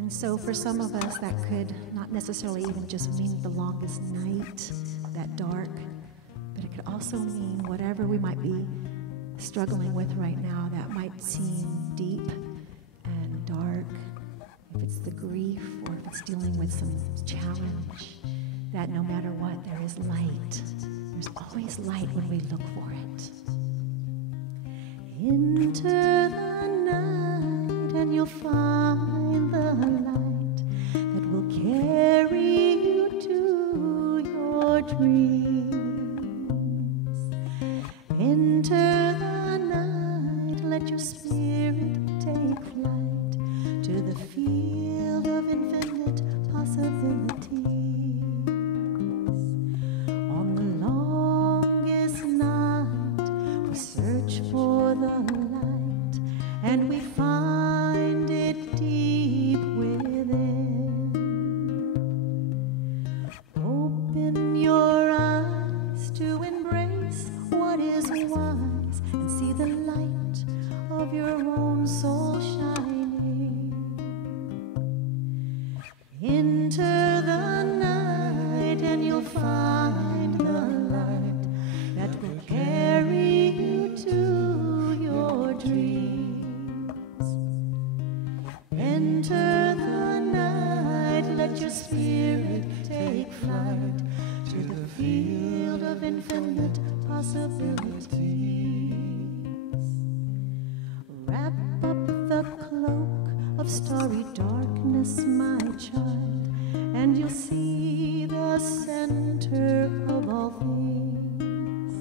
And so for some of us, that could not necessarily even just mean the longest night, that dark, but it could also mean whatever we might be struggling with right now that might seem deep and dark. If it's the grief or if it's dealing with some challenge, that no matter what, there is light. There's always light when we look for it. Enter the night and you'll find the light that will carry you to your dreams. Enter the night, let your spirit take flight to the field of infinite possibilities. On the longest night, we search for the light, and we find it deep within. Open your eyes to embrace what is wise and see the light of your own soul shining. Enter the night and you'll find the light that will carry you to your dreams. Enter the night, let your spirit take flight to the field of infinite possibilities. Wrap up the cloak of starry darkness, my child, and you'll see the center of all things.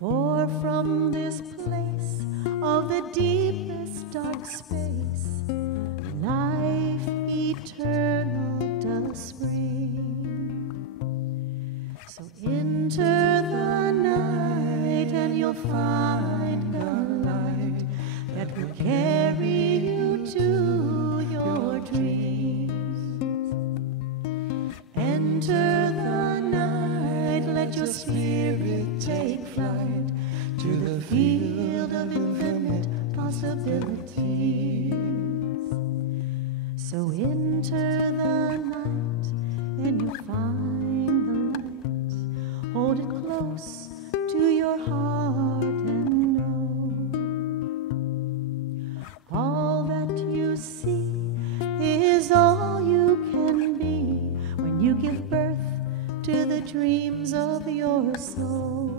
For from this place of the deepest dark space, life eternal does spring. So enter the night and you'll find the light that will carry you to your dreams. Enter the night, let your spirit take flight to the field of infinite possibilities. So enter the night and you'll find the light. Hold it close to your heart and know all that you see is all you can be when you give birth to the dreams of your soul.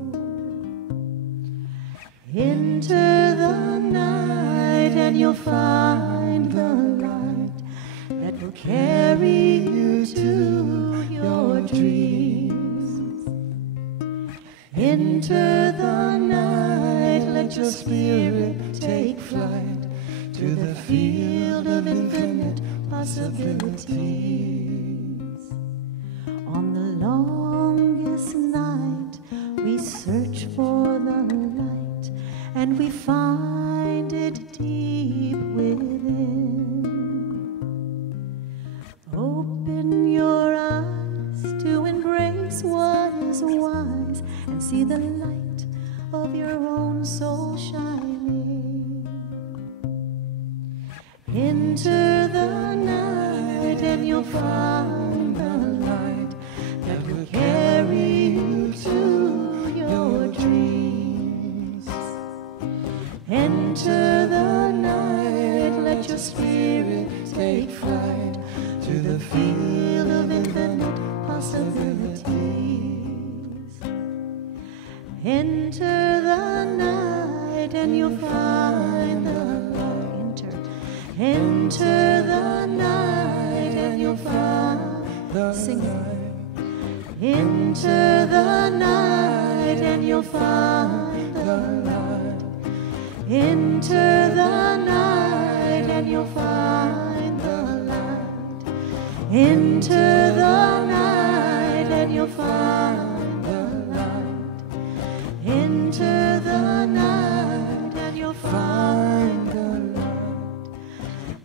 Enter the night and you'll find the light that will carry you to your dreams. Enter the night, let your spirit take flight to the field of infinite possibilities. On the longest night, we search for the light, and we find it deep within. Open your eyes to embrace what is wise and see the light of your own soul shining. Enter the night and you'll find the light that will carry you to your dreams. Enter the night, let your spirit take flight to the field of infinite possibilities. Enter the night and you'll find the light. Enter the night and you'll find the light. Enter the night and you'll find the light. Enter the night and you'll find the light. Enter the night and you'll find the light. Enter the night and you'll find the light.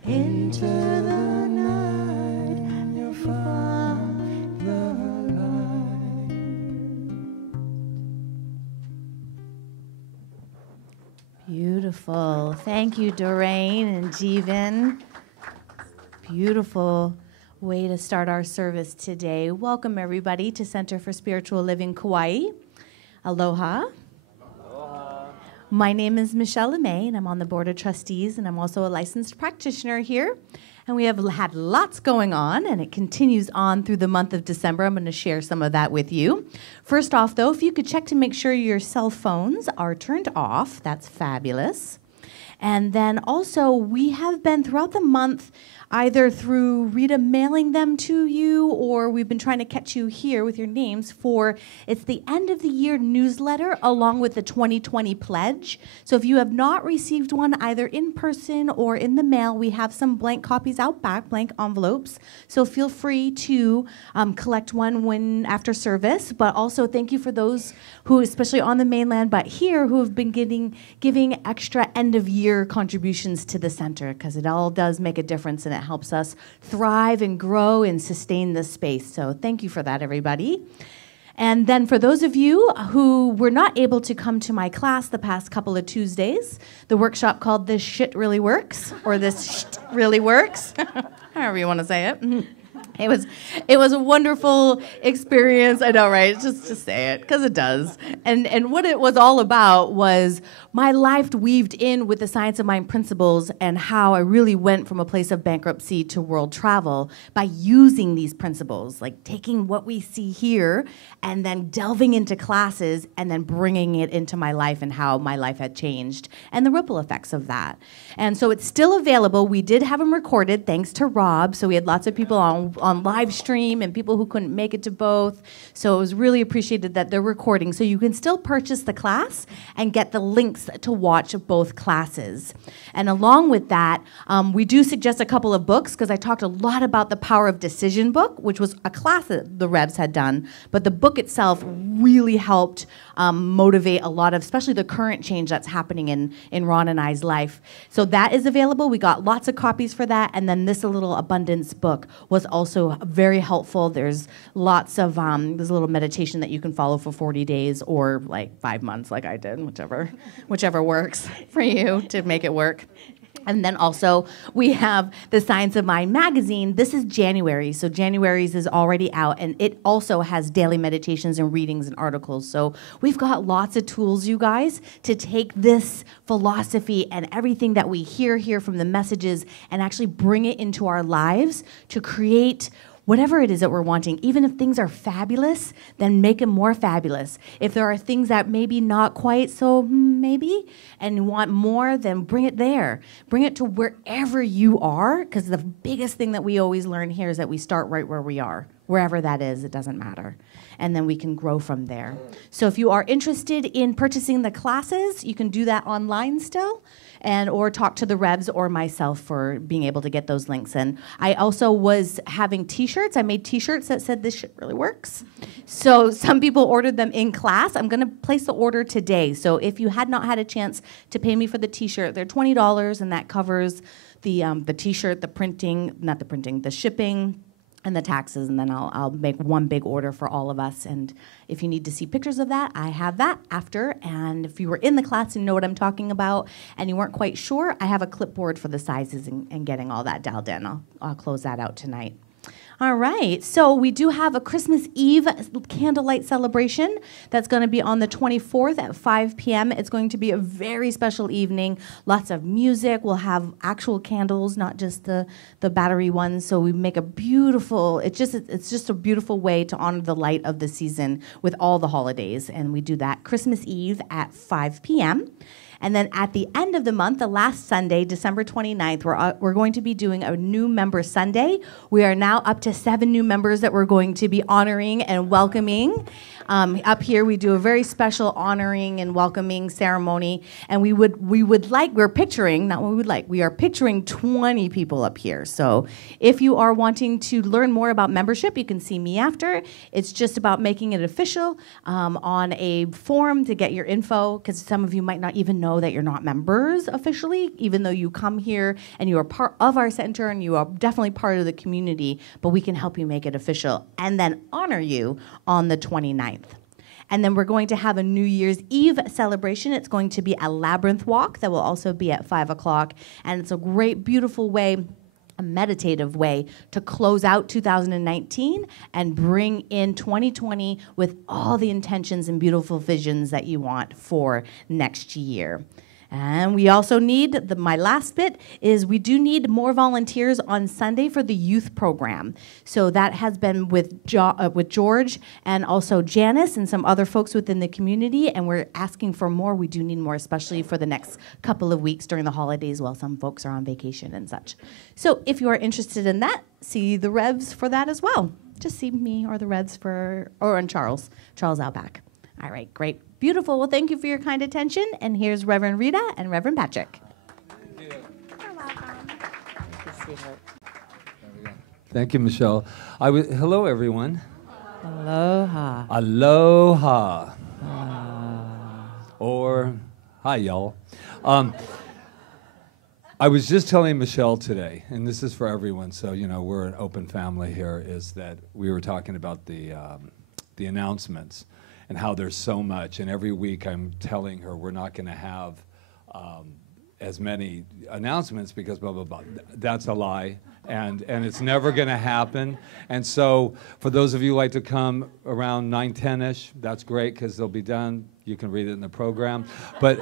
Enter the night and you'll find the light. Beautiful. Thank you, Doreen and Jeevan. beautiful way to start our service today. Welcome, everybody, to Center for Spiritual Living Kauai. Aloha. Aloha. My name is Michelle LeMay, and I'm on the Board of Trustees, and I'm also a licensed practitioner here. And we have had lots going on, and it continues on through the month of December. I'm going to share some of that with you. First off, though, if you could check to make sure your cell phones are turned off, that's fabulous. And then also, we have been throughout the month, either through Rita mailing them to you, or we've been trying to catch you here with your names for, it's the end of the year newsletter along with the 2020 pledge. So if you have not received one either in person or in the mail, we have some blank copies out back, blank envelopes. So feel free to collect one after service. But also thank you for those who, especially on the mainland, but here, who have been giving extra end of year contributions to the center, because it all does make a difference, and it helps us thrive and grow and sustain this space. So thank you for that, everybody. And then for those of you who were not able to come to my class the past couple of Tuesdays, the workshop called This Shit Really Works, or This Shit Really Works, however you want to say it. It was a wonderful experience. I know, right? Just to say it, because it does. And what it was all about was my life weaved in with the Science of Mind principles, and how I really went from a place of bankruptcy to world travel by using these principles, like taking what we see here and then delving into classes and then bringing it into my life and how my life had changed and the ripple effects of that. And so it's still available. We did have them recorded thanks to Rob. So we had lots of people on live stream and people who couldn't make it to both. So it was really appreciated that they're recording. So you can still purchase the class and get the links to watch both classes. And along with that, we do suggest a couple of books, because I talked a lot about the Power of Decision book, which was a class that the Revs had done. But the book itself really helped motivate a lot of, especially the current change that's happening in Ron and I's life. So that is available. We got lots of copies for that. And then this little abundance book was also very helpful. There's lots of, there's a little meditation that you can follow for 40 days or like 5 months like I did, whichever works for you to make it work. And then also, we have the Science of Mind magazine. This is January, so January's is already out, and it also has daily meditations and readings and articles. So we've got lots of tools, you guys, to take this philosophy and everything that we hear here from the messages and actually bring it into our lives to create whatever it is that we're wanting. Even if things are fabulous, then make them more fabulous. If there are things that maybe not quite so maybe, and you want more, then bring it there. Bring it to wherever you are, because the biggest thing that we always learn here is that we start right where we are. Wherever that is, it doesn't matter. And then we can grow from there. So if you are interested in purchasing the classes, you can do that online still, or talk to the Revs or myself for being able to get those links. And I also was having T-shirts. I made T-shirts that said "This shit really works." So some people ordered them in class. I'm going to place the order today. So if you had not had a chance to pay me for the T-shirt, they're $20, and that covers the T-shirt, the shipping, and the taxes, and then I'll make one big order for all of us. And if you need to see pictures of that, I have that after. And if you were in the class and know what I'm talking about and you weren't quite sure, I have a clipboard for the sizes and getting all that dialed in. I'll close that out tonight. All right, so we do have a Christmas Eve candlelight celebration that's going to be on the 24th at 5 p.m. It's going to be a very special evening, lots of music. We'll have actual candles, not just the battery ones. So we make a beautiful, it's just a beautiful way to honor the light of the season with all the holidays. And we do that Christmas Eve at 5 p.m. And then at the end of the month, the last Sunday, December 29th, we're going to be doing a new member Sunday. We are now up to 7 new members that we're going to be honoring and welcoming. Up here, we do a very special honoring and welcoming ceremony, and we are picturing 20 people up here. So if you are wanting to learn more about membership, you can see me after. It's just about making it official on a form to get your info, because some of you might not even know that you're not members officially, even though you come here and you are part of our center and you are definitely part of the community, but we can help you make it official and then honor you on the 29th. And then we're going to have a New Year's Eve celebration. It's going to be a labyrinth walk that will also be at 5 o'clock. And it's a great, beautiful way a meditative way to close out 2019 and bring in 2020 with all the intentions and beautiful visions that you want for next year. And we also need, my last bit is we do need more volunteers on Sunday for the youth program. So that has been with George and also Janice and some other folks within the community, and we're asking for more. We do need more, especially for the next couple of weeks during the holidays while some folks are on vacation and such. So if you are interested in that, see the Revs for that as well. Just see me or the Revs and Charles Outback. All right, great. Beautiful. Well, thank you for your kind attention. And here's Reverend Rita and Reverend Patrick. Thank you. You're welcome. Thank you, Michelle. Hello, everyone. Aloha. Aloha. Or, hi, y'all. I was just telling Michelle today, and this is for everyone, so, we're an open family here, is that we were talking about the announcements and how there's so much. And every week I'm telling her we're not going to have as many announcements because blah, blah, blah. That's a lie. And it's never going to happen. And so for those of you who like to come around 9, 10-ish, that's great because they'll be done. You can read it in the program. But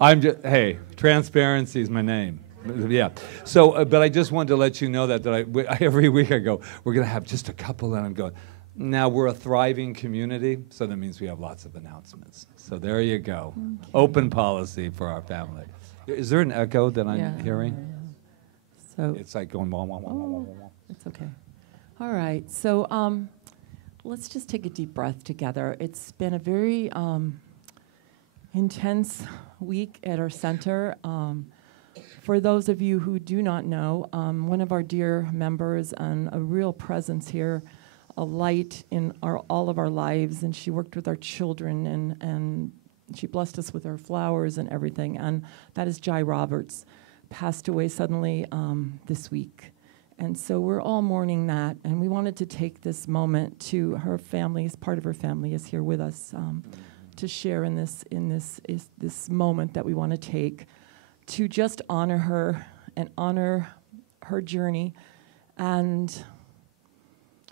hey, transparency is my name. Yeah. So, but I just wanted to let you know that every week I go, we're going to have just a couple, and I'm going, now we're a thriving community, so that means we have lots of announcements. So there you go. Okay. Open policy for our family. Is there an echo that I'm hearing? So it's like going wah, wah, wah, wah, wah, wah. It's okay. All right. So let's just take a deep breath together. It's been a very intense week at our center. For those of you who do not know, one of our dear members and a real presence here, a light in all of our lives, and she worked with our children, and she blessed us with her flowers and everything, and that is Jai Roberts, passed away suddenly this week. And so we're all mourning that, and we wanted to take this moment to her family, part of her family is here with us, to share in this moment that we want to take to just honor her and honor her journey, and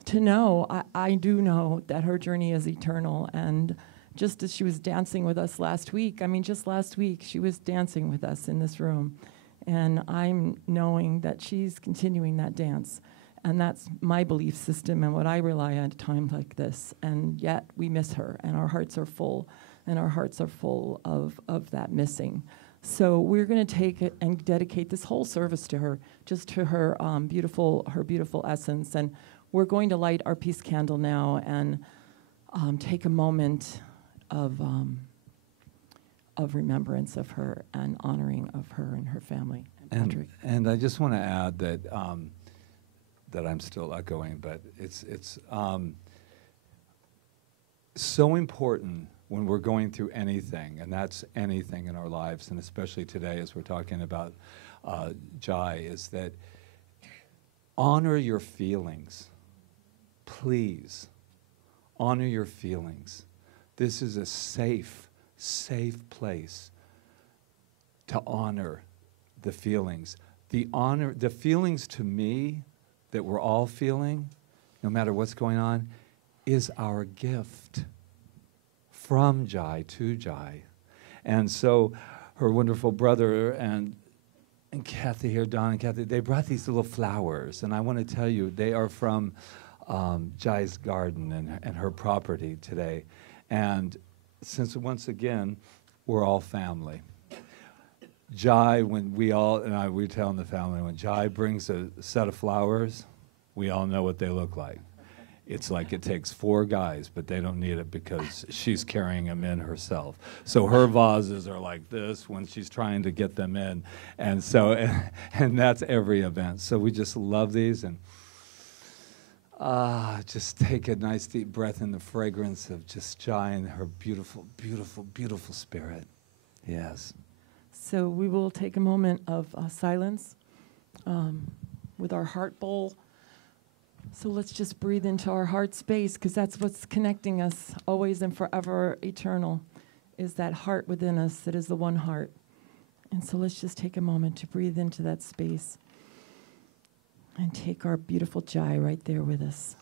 to know, I do know that her journey is eternal. And just as she was dancing with us last week, just last week, she was dancing with us in this room. And I'm knowing that she's continuing that dance. And that's my belief system and what I rely on at a time like this. And yet we miss her, and our hearts are full, and our hearts are full of that missing. So we're going to take it and dedicate this whole service to her, just to her beautiful essence. And we're going to light our peace candle now and take a moment of remembrance of her and honoring of her and her family. Patrick. And I just want to add that that I'm still echoing, but it's so important when we're going through anything, and that's anything in our lives, and especially today as we're talking about Jai, is that honor your feelings. Please, honor your feelings. This is a safe place to honor the feelings. The feelings to me that we're all feeling, no matter what's going on, is our gift from Jai to Jai. And so her wonderful brother and Kathy here, Don and Kathy, they brought these little flowers, and I want to tell you, they are from Jai's garden and her property today. And since, once again, we're all family. Jai, when we tell the family, when Jai brings a set of flowers, we all know what they look like. It's like it takes 4 guys, but they don't need it because she's carrying them in herself. So her vases are like this when she's trying to get them in. And so, and that's every event. So we just love these, and just take a nice deep breath in the fragrance of just Jai and her beautiful, beautiful, beautiful spirit. Yes. So we will take a moment of silence with our heart bowl. So let's just breathe into our heart space, because that's what's connecting us always and forever eternal, is that heart within us that is the one heart. And so let's just take a moment to breathe into that space. And take our beautiful Jai right there with us.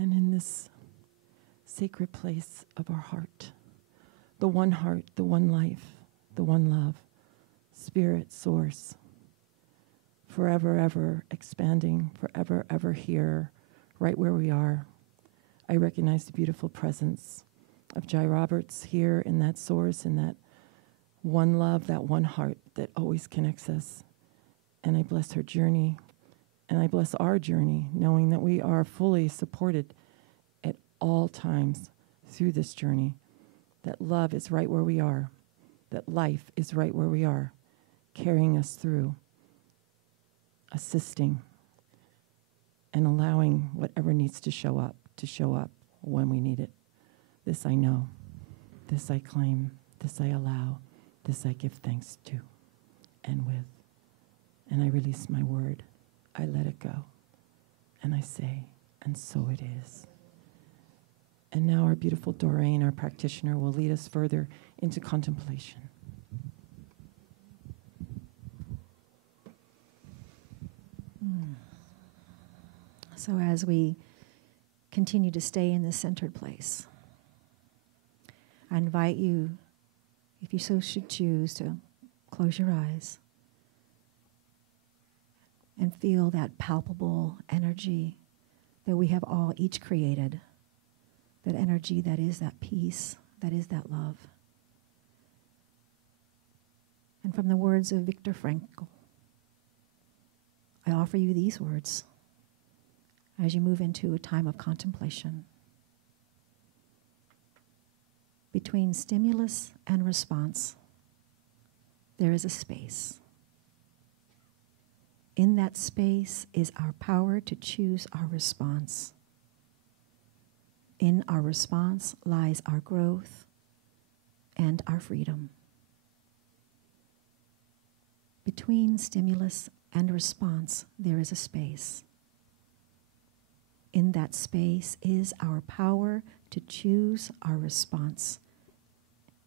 And in this sacred place of our heart, the one life, the one love, spirit, source, forever, ever expanding, forever, ever here, right where we are. I recognize the beautiful presence of Jai Roberts here in that source, in that one love, that one heart that always connects us. And I bless her journey. And I bless our journey, knowing that we are fully supported at all times through this journey, that love is right where we are, that life is right where we are, carrying us through, assisting, and allowing whatever needs to show up when we need it. This I know, this I claim, this I allow, this I give thanks to and with. And I release my word. I let it go, and I say, and so it is. And now our beautiful Doreen, our practitioner, will lead us further into contemplation. So as we continue to stay in this centered place, I invite you, if you so should choose, to close your eyes and feel that palpable energy that we have all each created, that energy that is that peace, that is that love. And from the words of Viktor Frankl, I offer you these words as you move into a time of contemplation. Between stimulus and response, there is a space. In that space is our power to choose our response. In our response lies our growth and our freedom. Between stimulus and response, there is a space. In that space is our power to choose our response.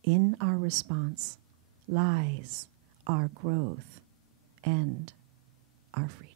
In our response lies our growth and our freedom.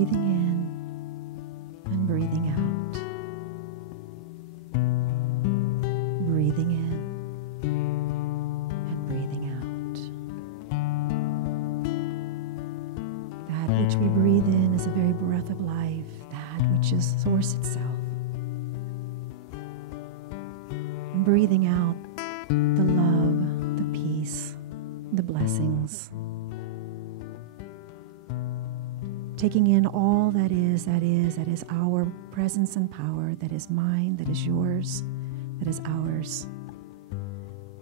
breathing in and breathing out. Breathing in and breathing out. That which we breathe in is the very breath of life, that which is source itself. And breathing out the love, the peace, the blessings. Taking in all that is our presence and power, that is mine, that is yours, that is ours.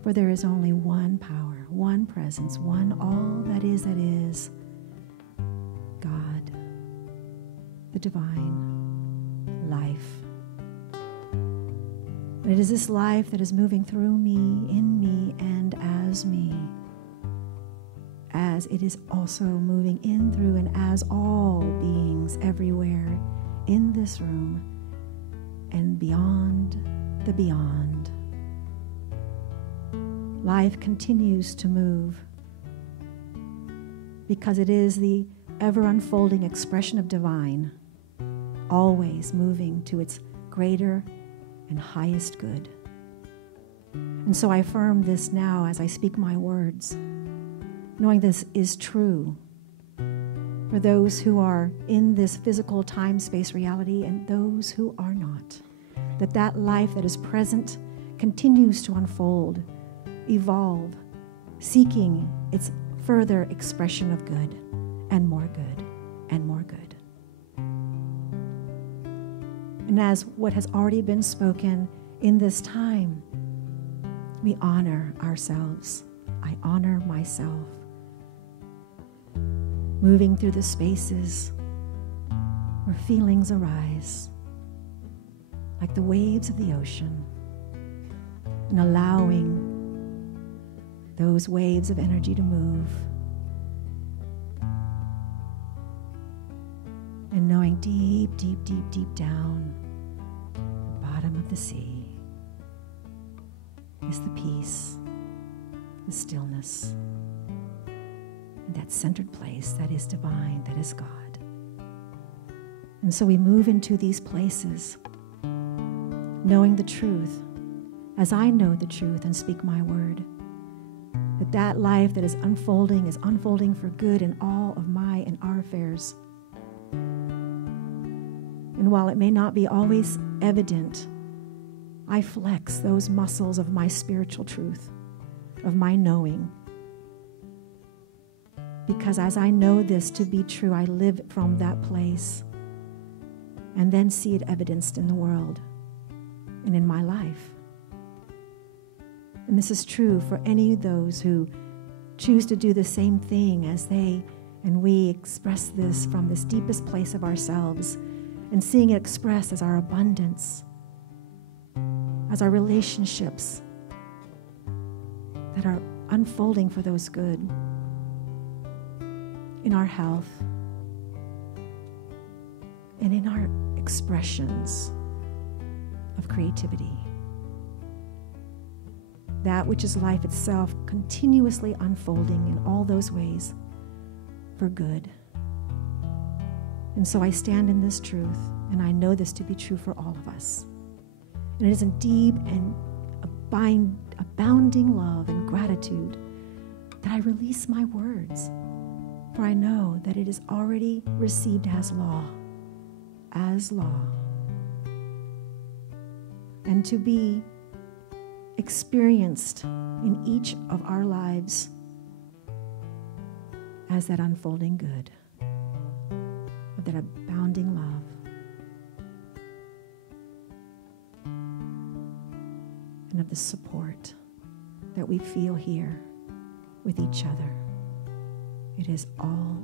For there is only one power, one presence, one all that is God, the divine life. And it is this life that is moving through me, in me, and as me, as it is also moving in, through, and as all beings everywhere in this room and beyond the beyond. Life continues to move because it is the ever-unfolding expression of divine, always moving to its greater and highest good. And so I affirm this now as I speak my words, knowing this is true for those who are in this physical time-space reality and those who are not, that life that is present continues to unfold, evolve, seeking its further expression of good and more good and more good. And as what has already been spoken in this time, we honor ourselves. I honor myself. Moving through the spaces where feelings arise, like the waves of the ocean, and allowing those waves of energy to move, and knowing deep, deep, deep, deep down the bottom of the sea is the peace, the stillness, and that centered place that is divine, that is God. And so we move into these places knowing the truth as I know the truth and speak my word, that life that is unfolding for good in all of my and our affairs. And while it may not be always evident, I flex those muscles of my spiritual truth, of my knowing. Because as I know this to be true, I live from that place and then see it evidenced in the world and in my life. And this is true for any of those who choose to do the same thing as they and we express this from this deepest place of ourselves and seeing it expressed as our abundance, as our relationships that are unfolding for those good, in our health, and in our expressions of creativity. That which is life itself continuously unfolding in all those ways for good. And so I stand in this truth, and I know this to be true for all of us. And it is in deep and abounding love and gratitude that I release my words, for I know that it is already received as law, and to be experienced in each of our lives as that unfolding good, of that abounding love. And of the support that we feel here with each other. It is all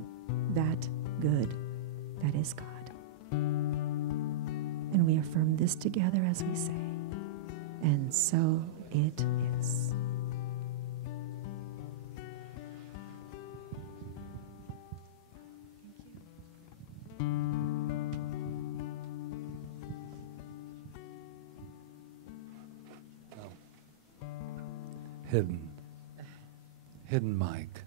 that good that is God. And we affirm this together as we say, and so it is. Hidden mic.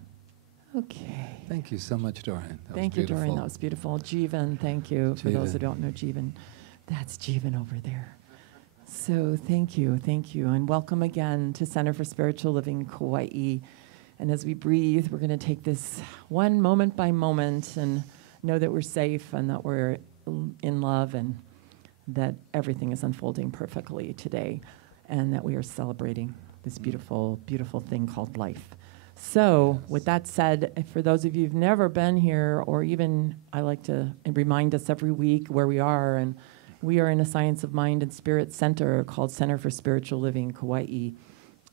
Okay. Thank you so much, Doreen. That Thank was you, Doreen. beautiful. That was beautiful. Jeevan, thank you. For those who Jeevan. don't know Jeevan, that's Jeevan over there. So thank you, and welcome again to Center for Spiritual Living Kauai. And as we breathe, we're going to take this one moment by moment and know that we're safe and that we're in love and that everything is unfolding perfectly today and that we are celebrating this beautiful, beautiful thing called life. So with that said, for those of you who've never been here, or even I like to remind us every week where we are, and we are in a Science of Mind and Spirit center called Center for Spiritual Living Kauai.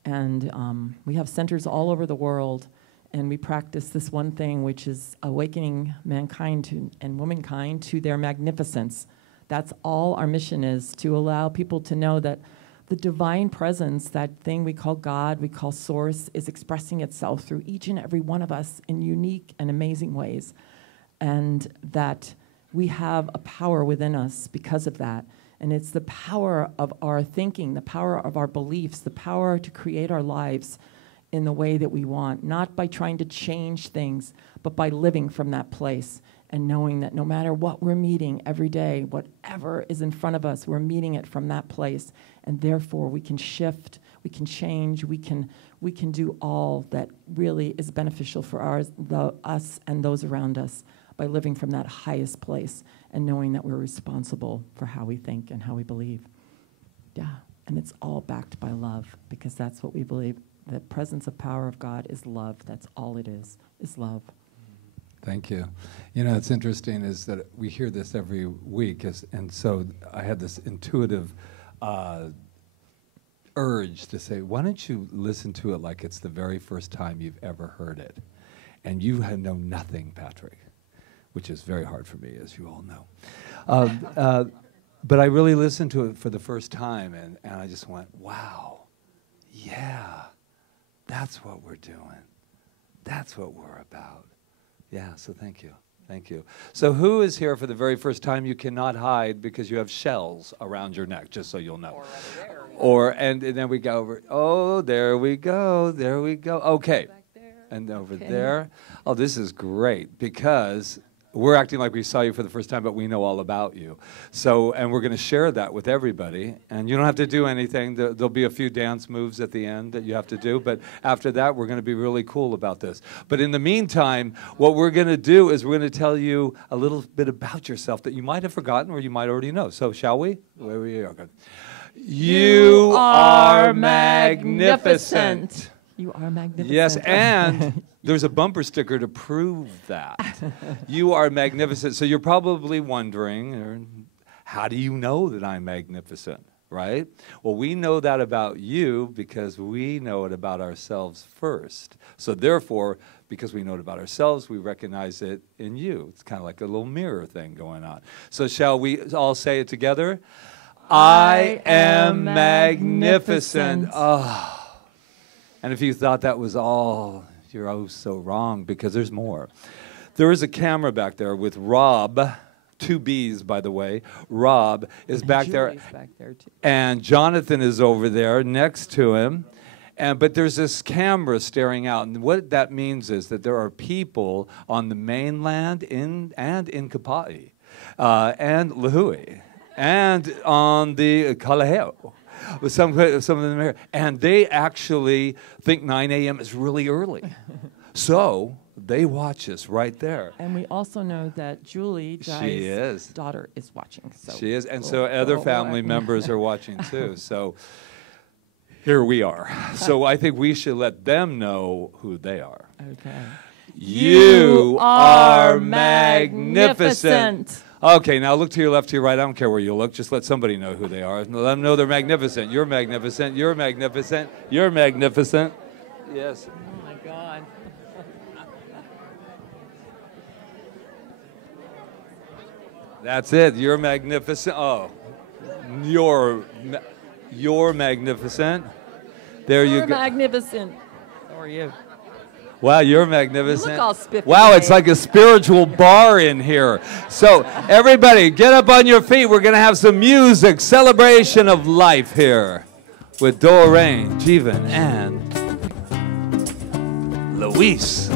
And we have centers all over the world, and we practice this one thing, which is awakening mankind and womankind to their magnificence. That's all our mission is, to allow people to know that the divine presence, that thing we call God, we call Source, is expressing itself through each and every one of us in unique and amazing ways. And that we have a power within us because of that. And it's the power of our thinking, the power of our beliefs, the power to create our lives in the way that we want, not by trying to change things, but by living from that place and knowing that no matter what we're meeting every day, whatever is in front of us, we're meeting it from that place. And therefore, we can shift, we can change, we can do all that really is beneficial for us and those around us by living from that highest place and knowing that we're responsible for how we think and how we believe. Yeah, and it's all backed by love, because that's what we believe. The presence of power of God is love. That's all it is love. Thank you. You know, it's interesting is that we hear this every week, and so I had this intuitive urge to say, why don't you listen to it like it's the very first time you've ever heard it? And you know nothing, Patrick, which is very hard for me, as you all know. But I really listened to it for the first time, and I just went, wow, yeah, that's what we're doing. That's what we're about. Yeah, so thank you. Thank you. So who is here for the very first time? You cannot hide because you have shells around your neck, just so you'll know. And then we go over. Oh, there we go. There we go. Okay. And over there. Oh, this is great, because we're acting like we saw you for the first time, but we know all about you. So, and we're going to share that with everybody. And you don't have to do anything. There'll be a few dance moves at the end that you have to do. But after that, we're going to be really cool about this. But in the meantime, what we're going to do is we're going to tell you a little bit about yourself that you might have forgotten or you might already know. So, shall we? Where we are. Good. You are magnificent. You are magnificent. Yes, and there's a bumper sticker to prove that. You are magnificent. So you're probably wondering, how do you know that I'm magnificent, right? Well, we know that about you because we know it about ourselves first. So therefore, because we know it about ourselves, we recognize it in you. It's kind of like a little mirror thing going on. So shall we all say it together? I am magnificent. Oh. And if you thought that was all, you're oh so wrong, because there's more. There is a camera back there with Rob, 2 B's, by the way. Rob is back there. Back there too. And Jonathan is over there next to him. But there's this camera staring out. And what that means is that there are people on the mainland and in Kaua'i and Lahui and on the Kalaheo. Some of them here. And they actually think 9 a.m. is really early. So they watch us right there. And we also know that Julie, Jai's daughter, is watching. So she is. And so other family members are watching too. So here we are. So I think we should let them know who they are. Okay. You are magnificent. Okay, now look to your left, to your right. I don't care where you look. Just let somebody know who they are. Let them know they're magnificent. You're magnificent. You're magnificent. You're magnificent. Yes. Oh, my God. That's it. You're magnificent. Oh, you're magnificent. There you go. You're magnificent. So are you. Wow, you're magnificent. You look all spiffy. Wow, it's like a spiritual bar in here. So everybody, get up on your feet. We're going to have some music, celebration of life here with Doreen, Jeevan, and Luis.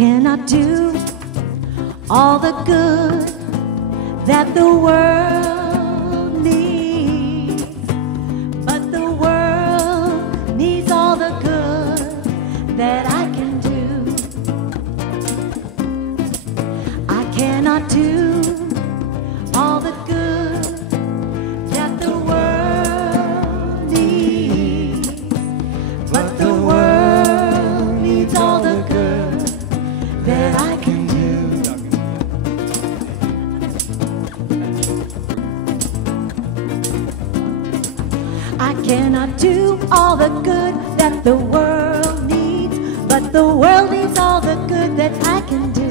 cannot do all the good that the world needs, but the world needs all the good that I can do. I cannot do all the good that the world needs, but the world needs all the good that I can do. I cannot do all the good that the world needs, but the world needs all the good that I can do.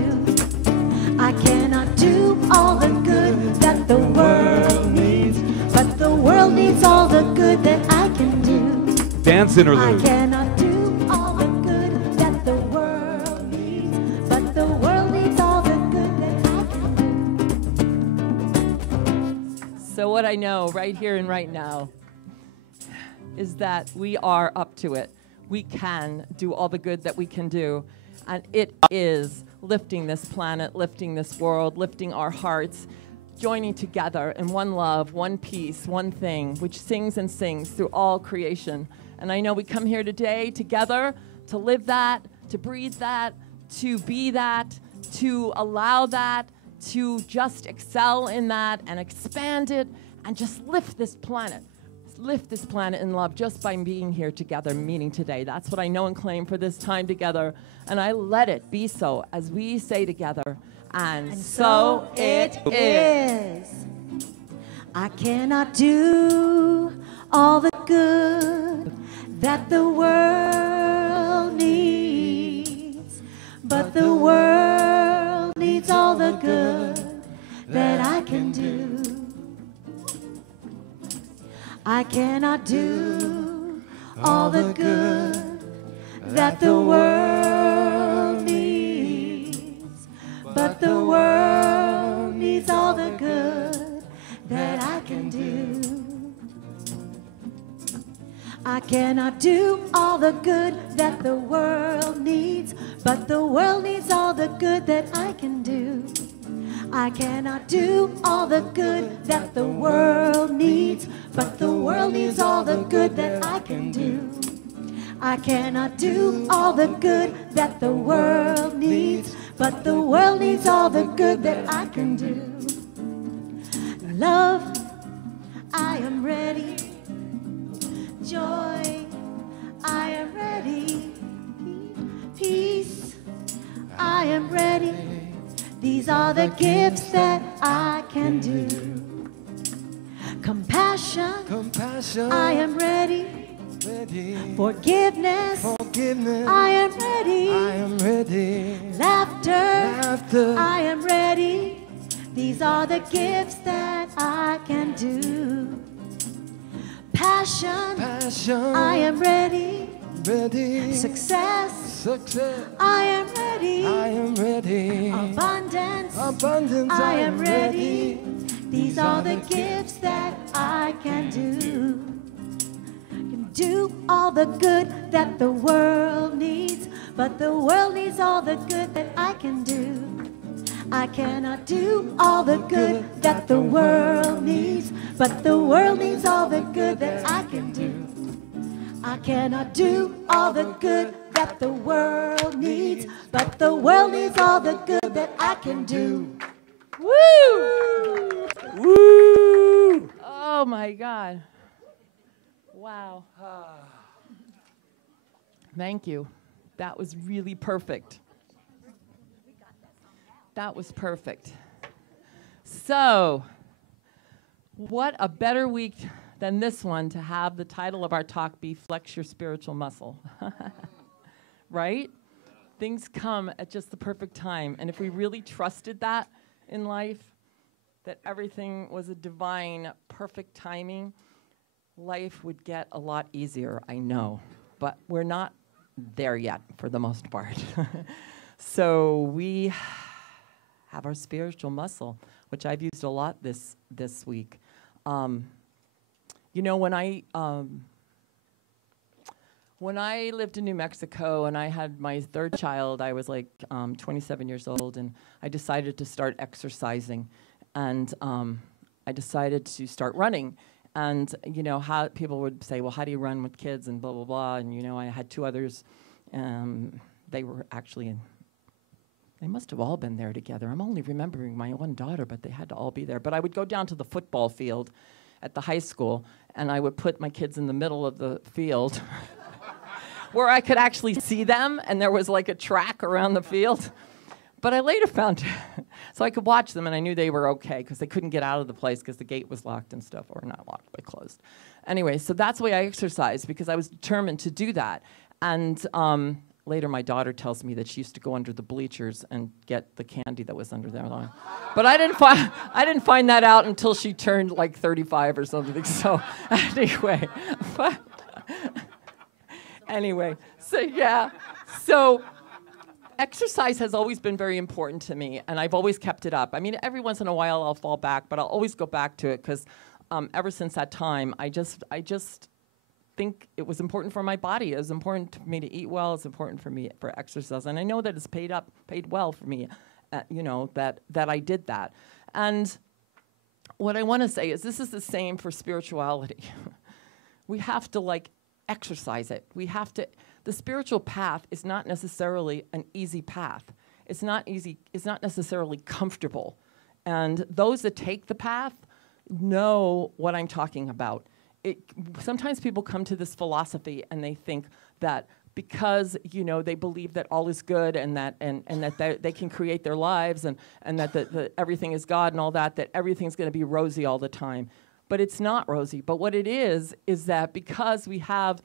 I cannot do all the good that the world needs, but the world needs all the good that I can do. Dance I interlude. cannot do all the good that the world needs, but the world needs all the good that I can do. So what I know right here and right now is that we are up to it. We can do all the good that we can do. And it is lifting this planet, lifting this world, lifting our hearts, joining together in one love, one peace, one thing, which sings and sings through all creation. And I know we come here today together to live that, to breathe that, to be that, to allow that, to just excel in that and expand it and just lift this planet. Lift this planet in love just by being here together, meeting today. That's what I know and claim for this time together. And I let it be so as we say together, and so it is. I cannot do all the good that the world needs, but the world needs all the good that I can do. I cannot do all the good that the world needs, but the world needs all the good that I can do. I cannot do all the good that the world needs, but the world needs all the good that I can do. I cannot do all the good that the world needs, but the world needs all the good that I can do. I cannot do all the good that the world needs, but the world needs all the good that I can do. Love, I am ready. Joy, I am ready. Peace, I am ready. These are the gifts that I can do. Compassion, I am ready. Forgiveness, I am ready. Laughter, I am ready. These are the gifts that I can do. Passion, I am ready. Success, I am ready. Abundance, I am ready. These are the gifts that I can do. Can do all the good that the world needs, but the world needs all the good that I can do. I cannot do all the good that the world needs, but the world needs all the good that I can do. I cannot do all the good that the world needs, but the world needs all the good that I can do. Woo! Woo! Oh my God. Wow. Thank you. That was really perfect. That was perfect. So, what a better week than this one to have the title of our talk be Flex Your Spiritual Muscle. Right? Things come at just the perfect time. And if we really trusted that in life, that everything was a divine, perfect timing, life would get a lot easier, I know. But we're not there yet for the most part. So we have our spiritual muscle, which I've used a lot this week. You know, when When I lived in New Mexico and I had my third child, I was like 27 years old, and I decided to start exercising. And I decided to start running. And, you know, how people would say, well, how do you run with kids and blah, blah, blah. And, you know, I had two others. They were actually they must have all been there together. I'm only remembering my one daughter, but they had to all be there. But I would go down to the football field at the high school, and I would put my kids in the middle of the field where I could actually see them, and there was like a track around the field. But I later found, so I could watch them, and I knew they were okay because they couldn't get out of the place because the gate was locked and stuff, or not locked, but closed. Anyway, so that's the way I exercised because I was determined to do that. And later my daughter tells me that she used to go under the bleachers and get the candy that was under there. But I didn't find that out until she turned like 35 or something. So anyway, so yeah. So exercise has always been very important to me, and I've always kept it up. I mean, every once in a while I'll fall back, but I'll always go back to it because ever since that time, I just think it was important for my body. It was important for me to eat well. It's important for me for exercise, and I know that it's paid well for me. You know that I did that. And what I want to say is this is the same for spirituality. We have to like exercise it. We have to. The spiritual path is not necessarily an easy path. It's not easy. It's not necessarily comfortable. And those that take the path know what I'm talking about. Sometimes people come to this philosophy and they think that because, you know, they believe that all is good and that they can create their lives and that everything is God and all that everything's going to be rosy all the time. But it's not rosy. But what it is that because we have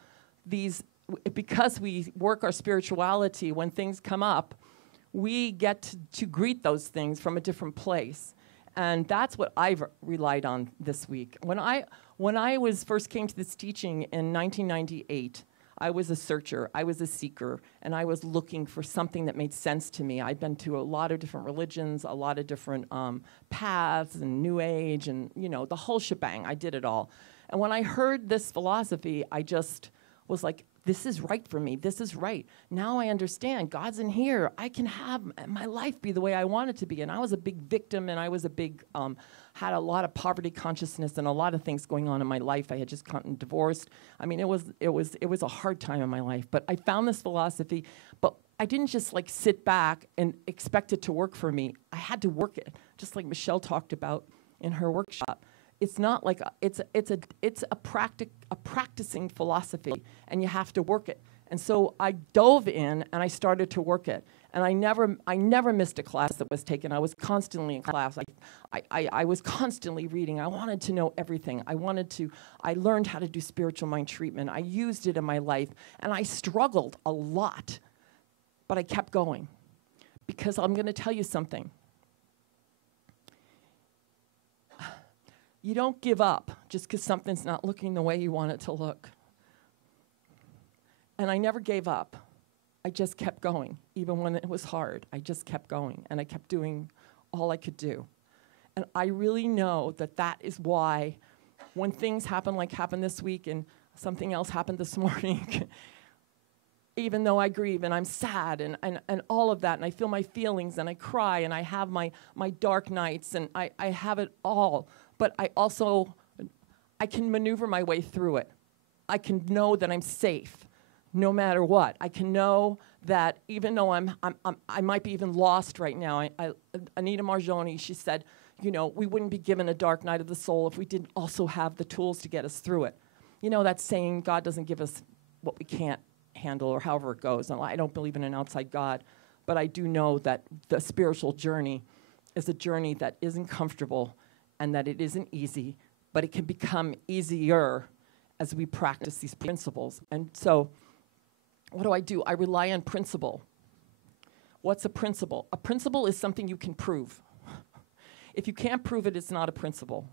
because we work our spirituality, when things come up, we get to greet those things from a different place. And that's what I've relied on this week. When I first came to this teaching in 1998, I was a searcher, I was a seeker, and I was looking for something that made sense to me. I'd been to a lot of different religions, a lot of different paths and New Age and, you know, the whole shebang. I did it all. And when I heard this philosophy, I just was like, this is right for me. This is right. Now I understand. God's in here. I can have my life be the way I want it to be. And I was a big victim, and I was a big, had a lot of poverty consciousness and a lot of things going on in my life. I had just gotten divorced. I mean, it was a hard time in my life. But I found this philosophy, but I didn't just like sit back and expect it to work for me. I had to work it, just like Michelle talked about in her workshop. It's not like it's a practicing philosophy, and you have to work it. And so I dove in and I started to work it. And I never missed a class that was taken. I was constantly in class. I was constantly reading. I wanted to know everything. I learned how to do spiritual mind treatment. I used it in my life, and I struggled a lot, but I kept going because I'm going to tell you something. You don't give up just because something's not looking the way you want it to look. And I never gave up. I just kept going. Even when it was hard, I just kept going. And I kept doing all I could do. And I really know that is why when things happen like happened this week and something else happened this morning, even though I grieve and I'm sad and all of that, and I feel my feelings and I cry and I have my dark nights and I have it all. But I can maneuver my way through it. I can know that I'm safe no matter what. I can know that even though I might be even lost right now. Anita Marjoni, she said, you know, we wouldn't be given a dark night of the soul if we didn't also have the tools to get us through it. You know, that saying, God doesn't give us what we can't handle, or however it goes. And I don't believe in an outside God, but I do know that the spiritual journey is a journey that isn't comfortable and that it isn't easy, but it can become easier as we practice these principles. And so what do? I rely on principle. What's a principle? A principle is something you can prove. If you can't prove it, it's not a principle.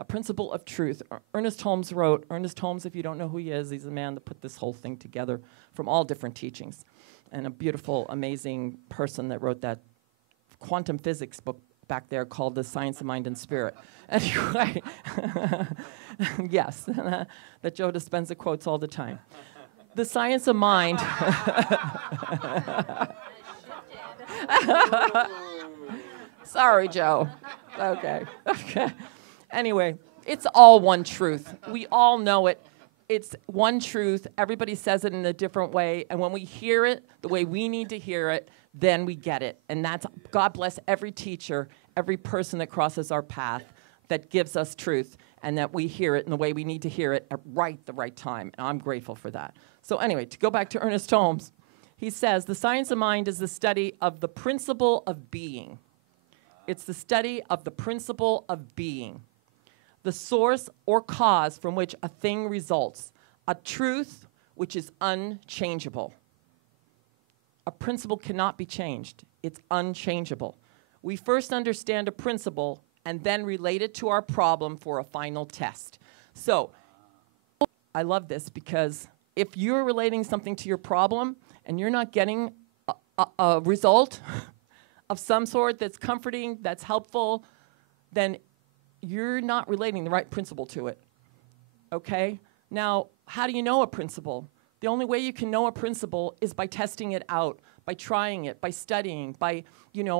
A principle of truth. Ernest Holmes, if you don't know who he is, he's the man that put this whole thing together from all different teachings. And a beautiful, amazing person that wrote that quantum physics book back there called The Science of Mind and Spirit. Anyway, yes, that Joe Dispenza quotes all the time. The science of mind. Sorry, Joe. Okay. Anyway, it's all one truth. We all know it. It's one truth. Everybody says it in a different way. And when we hear it the way we need to hear it, then we get it. And that's, God bless every teacher, every person that crosses our path that gives us truth, and that we hear it in the way we need to hear it at the right time. And I'm grateful for that. So anyway, to go back to Ernest Holmes, he says, the science of mind is the study of the principle of being. It's the study of the principle of being, the source or cause from which a thing results, a truth which is unchangeable. A principle cannot be changed. It's unchangeable. We first understand a principle and then relate it to our problem for a final test. So I love this, because if you're relating something to your problem and you're not getting a result of some sort that's comforting, that's helpful, then you're not relating the right principle to it, okay? Now, how do you know a principle? The only way you can know a principle is by testing it out, by trying it, by studying, by,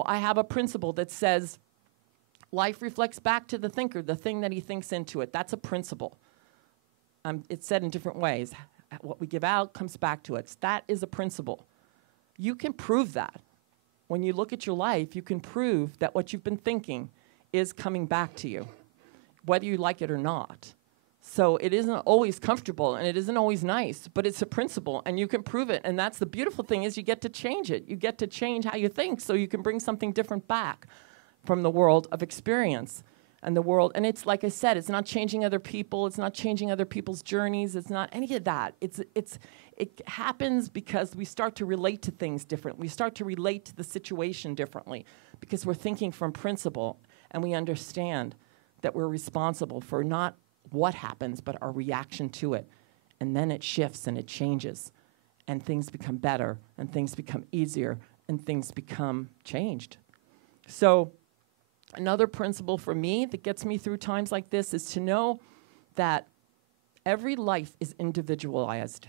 I have a principle that says life reflects back to the thinker, the thing that he thinks into it. That's a principle. It's said in different ways. What we give out comes back to us. That is a principle. You can prove that. When you look at your life, you can prove that what you've been thinking is coming back to you, whether you like it or not. So it isn't always comfortable, and it isn't always nice, but it's a principle, and you can prove it. And that's the beautiful thing, is you get to change it. You get to change how you think, so you can bring something different back from the world of experience and the world. And it's, like I said, it's not changing other people. It's not changing other people's journeys. It's not any of that. It happens because we start to relate to things differently. We start to relate to the situation differently because we're thinking from principle, and we understand that we're responsible for not what happens, but our reaction to it. And then it shifts and it changes, and things become better, and things become easier, and things become changed. So another principle for me that gets me through times like this is to know that every life is individualized.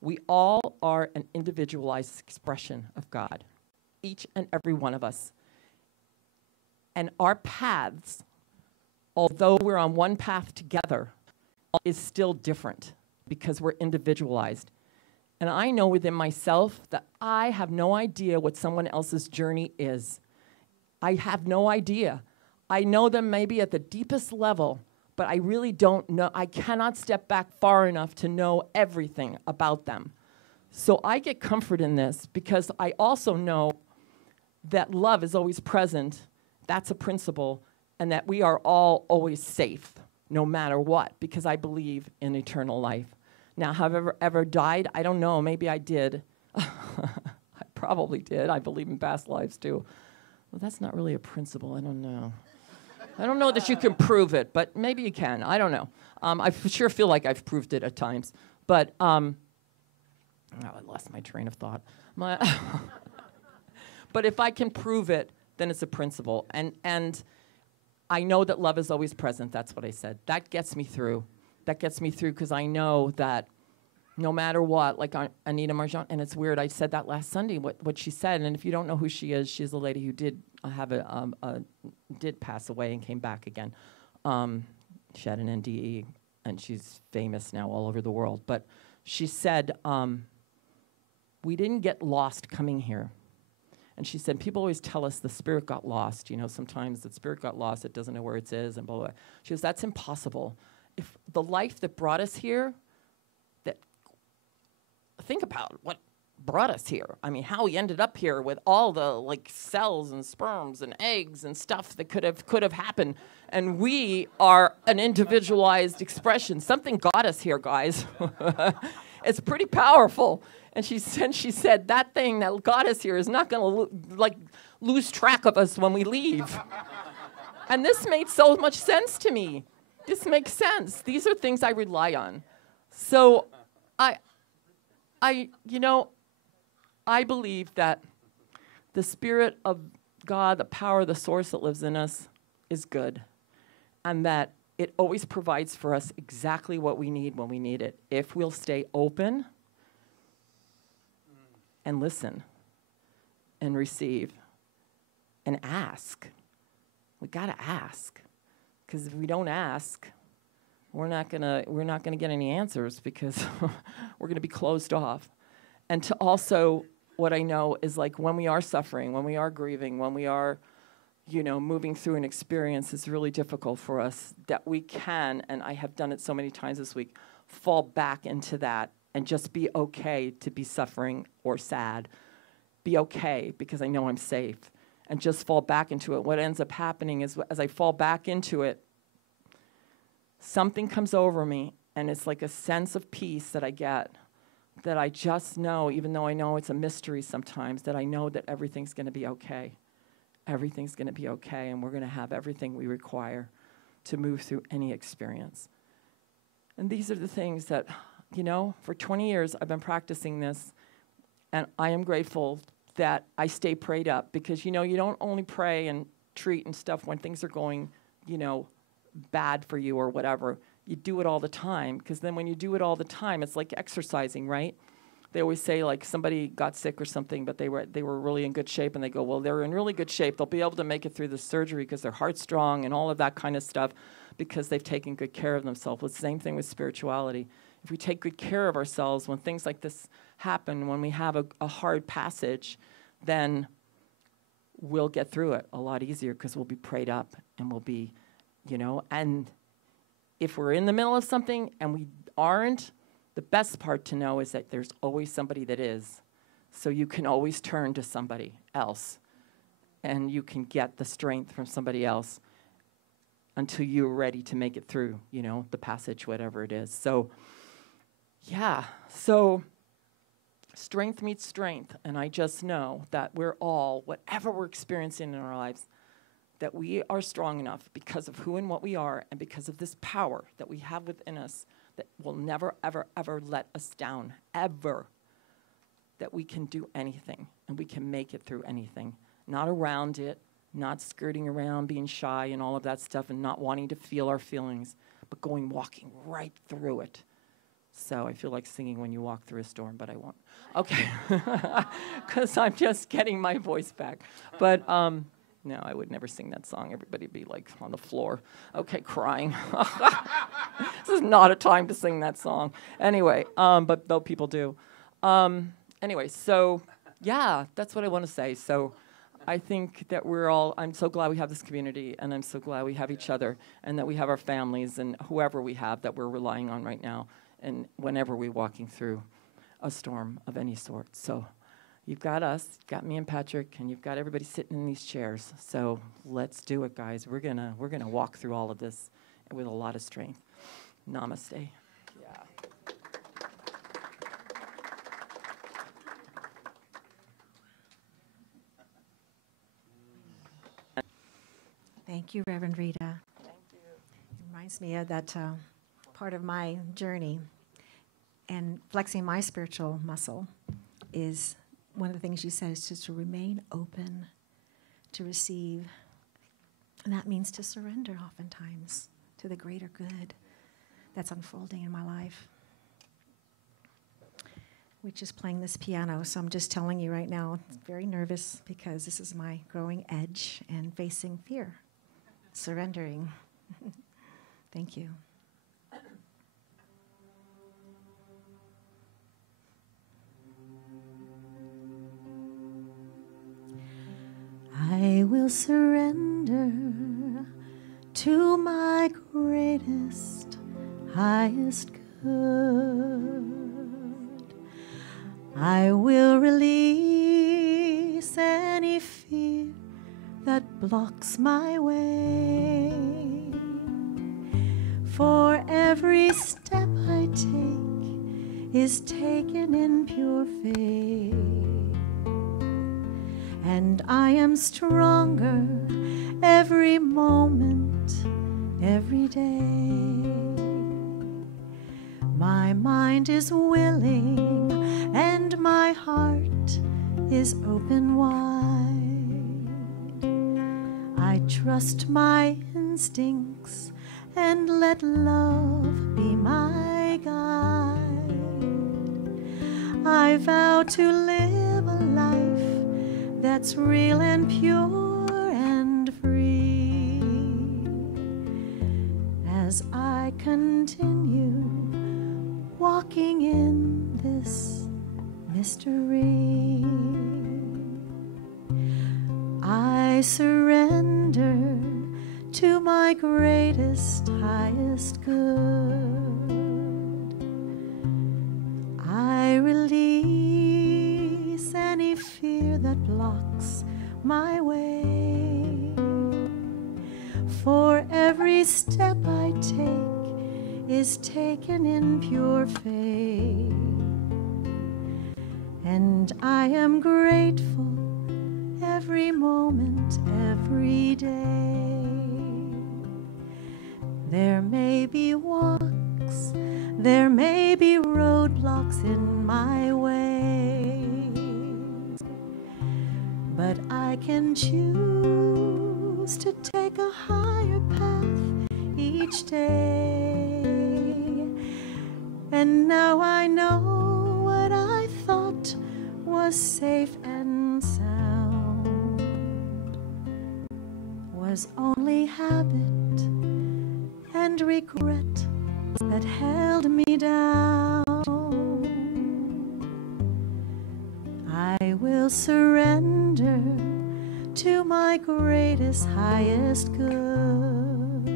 We all are an individualized expression of God, each and every one of us. And our paths, although we're on one path together, is still different because we're individualized. And I know within myself that I have no idea what someone else's journey is. I have no idea. I know them maybe at the deepest level, but I really don't know. I cannot step back far enough to know everything about them. So I get comfort in this because I also know that love is always present. That's a principle. And that we are all always safe, no matter what, because I believe in eternal life. Now, have I ever died? I don't know. Maybe I did. I probably did. I believe in past lives, too. Well, that's not really a principle. I don't know. I don't know that you can prove it, but maybe you can. I don't know. I sure feel like I've proved it at times. But, I lost my train of thought. But if I can prove it, then it's a principle. And I know that love is always present. That's what I said. That gets me through. That gets me through because I know that no matter what, like Anita Marjan, and it's weird, I said that last Sunday, what she said, and if you don't know who she is, she's a lady who did did pass away and came back again. She had an NDE, and she's famous now all over the world. But she said, we didn't get lost coming here. And she said, people always tell us the spirit got lost. Sometimes the spirit got lost, it doesn't know where it is, and blah, blah, blah. She goes, that's impossible. If the life that brought us here, think about what brought us here. I mean, how we ended up here with all the cells and sperms and eggs and stuff that could have happened. And we are an individualized expression. Something got us here, guys. It's pretty powerful. And she said that thing that got us here is not going to lose track of us when we leave. And this made so much sense to me. This makes sense. These are things I rely on. So I believe that the Spirit of God, the power, the source that lives in us is good. And that it always provides for us exactly what we need when we need it. If we'll stay open and listen and receive and ask. We got to ask, because if we don't ask, we're not gonna get any answers, because we're gonna be closed off. And to also, what I know is, like, when we are suffering, when we are grieving, when we are, moving through an experience, it's really difficult for us, that we can, and I have done it so many times this week, fall back into that and just be okay to be suffering or sad. Be okay, because I know I'm safe, and just fall back into it. What ends up happening is, as I fall back into it, something comes over me, and it's like a sense of peace that I get, that I just know, even though I know it's a mystery sometimes, that I know that everything's going to be okay. Everything's going to be okay, and we're going to have everything we require to move through any experience. And these are the things that, for 20 years I've been practicing this, and I am grateful that I stay prayed up, because, you don't only pray and treat and stuff when things are going, bad for you or whatever. You do it all the time, because then when you do it all the time, it's like exercising, right? They always say, like, somebody got sick or something, but they were really in good shape, and they go, well, they're in really good shape. They'll be able to make it through the surgery because their heart's strong and all of that kind of stuff, because they've taken good care of themselves. Well, it's the same thing with spirituality. If we take good care of ourselves, when things like this happen, when we have a hard passage, then we'll get through it a lot easier, because we'll be prayed up, and we'll be, and if we're in the middle of something and we aren't, the best part to know is that there's always somebody that is. So you can always turn to somebody else, and you can get the strength from somebody else until you're ready to make it through, the passage, whatever it is. So, yeah. So strength meets strength, and I just know that we're all, whatever we're experiencing in our lives, that we are strong enough because of who and what we are, and because of this power that we have within us that will never, ever, ever let us down, ever, that we can do anything, and we can make it through anything. Not around it, not skirting around, being shy and all of that stuff, and not wanting to feel our feelings, but walking right through it. So I feel like singing When You Walk Through a Storm, but I won't. Okay, because I'm just getting my voice back. But no, I would never sing that song. Everybody would be like on the floor, okay, crying. This is not a time to sing that song. Anyway, but though people do. Anyway, so yeah, that's what I want to say. So I think that I'm so glad we have this community, and I'm so glad we have each other, and that we have our families and whoever we have that we're relying on right now, and whenever we're walking through a storm of any sort. So you've got us, you've got me and Patrick, and you've got everybody sitting in these chairs. So let's do it, guys. We're gonna walk through all of this with a lot of strength. Namaste. Thank you, Reverend Rita. Thank you. It reminds me of that part of my journey, and flexing my spiritual muscle is one of the things you said, is just to remain open, to receive. And that means to surrender oftentimes to the greater good that's unfolding in my life. Which is playing this piano. So I'm just telling you right now, I'm very nervous, because this is my growing edge and facing fear. Surrendering. Thank you. I will surrender to my greatest, highest good. I will release any fear that blocks my way. For every step I take is taken in pure faith. And I am stronger every moment, every day. My mind is willing and my heart is open wide. I trust my instincts and let love be my guide. I vow to live that's real and pure and free. As I continue walking in this mystery, I surrender to my greatest, highest good. I release any fear that blocks my way. For every step I take is taken in pure faith. And I am grateful every moment, every day. There may be walks, there may be roadblocks in my way, but I can choose to take a higher path each day. And now I know what I thought was safe and sound was only habit and regret that held me down. I will surrender to my greatest, highest good.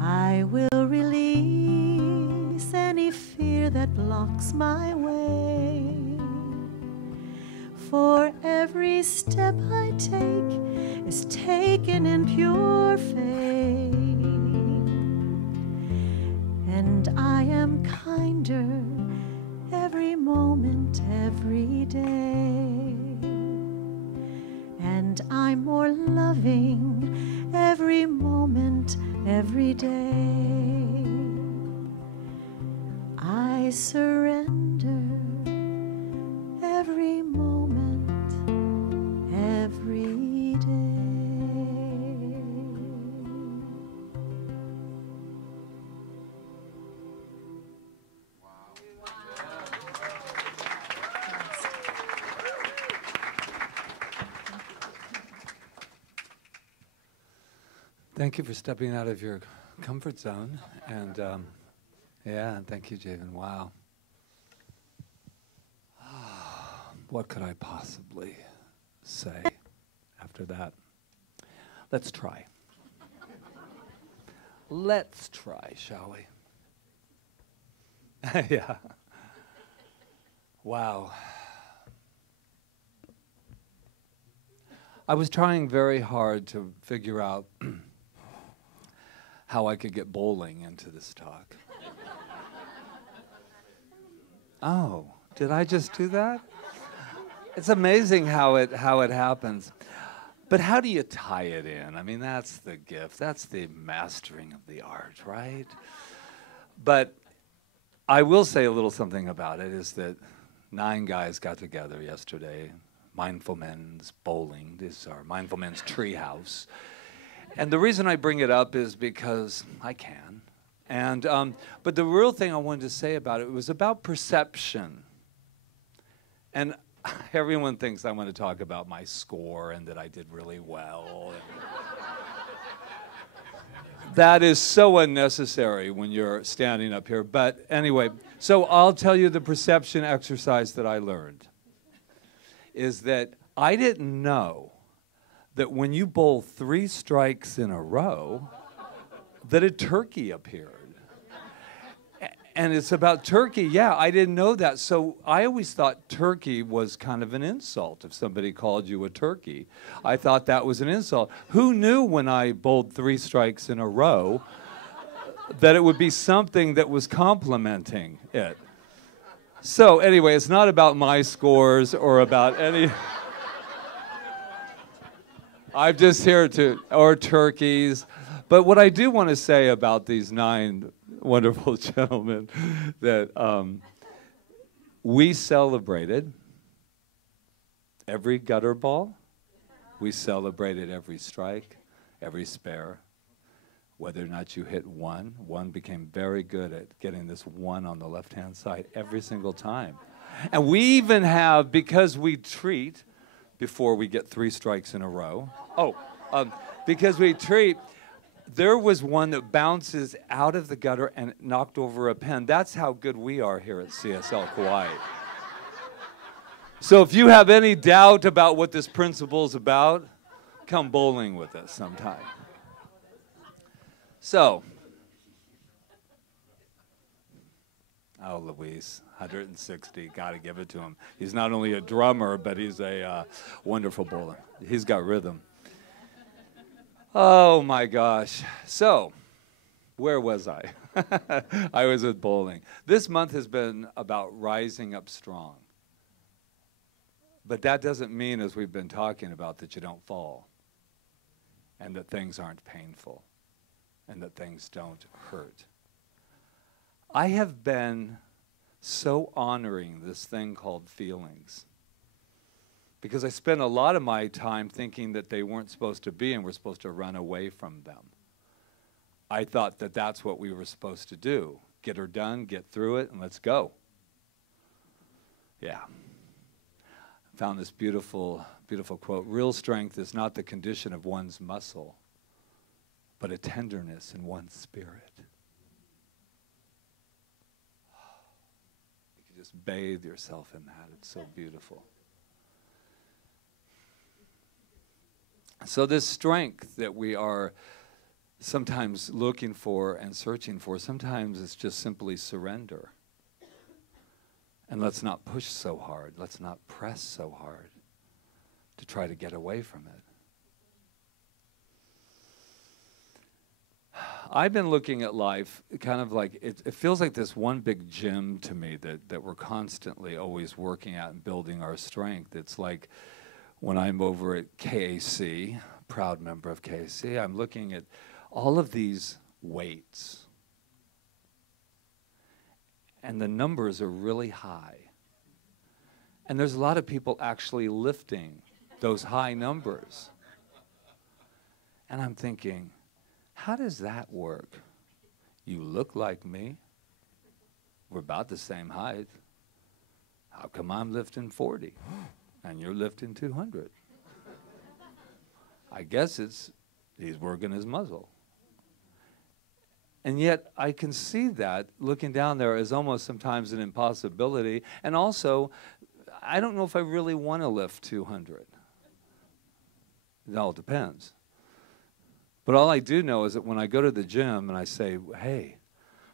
I will release any fear that blocks my way. For every step I take is taken in pure faith. And I am kinder every moment, every day. And I'm more loving every moment, every day. I surrender every moment, every day. Thank you for stepping out of your comfort zone. And yeah, thank you, Javen. Wow. What could I possibly say after that? Let's try. Let's try, shall we? Yeah. Wow. I was trying very hard to figure out how I could get bowling into this talk. Oh, did I just do that? It's amazing how it happens. But how do you tie it in? I mean, that's the gift. That's the mastering of the art, right? But I will say a little something about it, is that 9 guys got together yesterday, Mindful Men's Bowling. This is our Mindful Men's Treehouse. And the reason I bring it up is because I can. And but the real thing I wanted to say about it was about perception. And everyone thinks I want to talk about my score and that I did really well. That is so unnecessary when you're standing up here. But anyway, so I'll tell you the perception exercise that I learned is that I didn't know that when you bowl 3 strikes in a row, that a turkey appeared. And it's about turkey. Yeah, I didn't know that. So I always thought turkey was kind of an insult if somebody called you a turkey. I thought that was an insult. Who knew when I bowled 3 strikes in a row that it would be something that was complimenting it? So anyway, it's not about my scores or about any... I'm just here to, or turkeys. But what I do want to say about these 9 wonderful gentlemen, that we celebrated every gutter ball. We celebrated every strike, every spare. Whether or not you hit 1, one became very good at getting this 1 on the left-hand side every single time. And we even have, because we treat before we get 3 strikes in a row. Because we treat, there was one that bounces out of the gutter and knocked over a pen. That's how good we are here at CSL Kauai. So if you have any doubt about what this principle is about, come bowling with us sometime. So, Luis, 160, got to give it to him. He's not only a drummer, but he's a wonderful bowler. He's got rhythm. Oh, my gosh. So, where was I? I was at bowling. This month has been about rising up strong. But that doesn't mean, as we've been talking about, that you don't fall and that things aren't painful and that things don't hurt. I have been so honoring this thing called feelings because I spent a lot of my time thinking that they weren't supposed to be and we're supposed to run away from them. I thought that that's what we were supposed to do. Get her done, get through it, and let's go. Yeah. Found this beautiful, beautiful quote. Real strength is not the condition of one's muscle, but a tenderness in one's spirit. You can just bathe yourself in that. It's so beautiful. So this strength that we are sometimes looking for and searching for, sometimes it's just simply surrender. And let's not push so hard. Let's not press so hard to try to get away from it. I've been looking at life kind of like, it feels like this one big gym to me that we're constantly always working at and building our strength. It's like when I'm over at KAC, proud member of KAC, I'm looking at all of these weights. And the numbers are really high. And there's a lot of people actually lifting those high numbers. And I'm thinking, how does that work? You look like me. We're about the same height. How come I'm lifting 40 and you're lifting 200? I guess he's working his muscle. And yet I can see that looking down there as almost sometimes an impossibility. And also, I don't know if I really want to lift 200. It all depends. But all I do know is that when I go to the gym and I say, hey,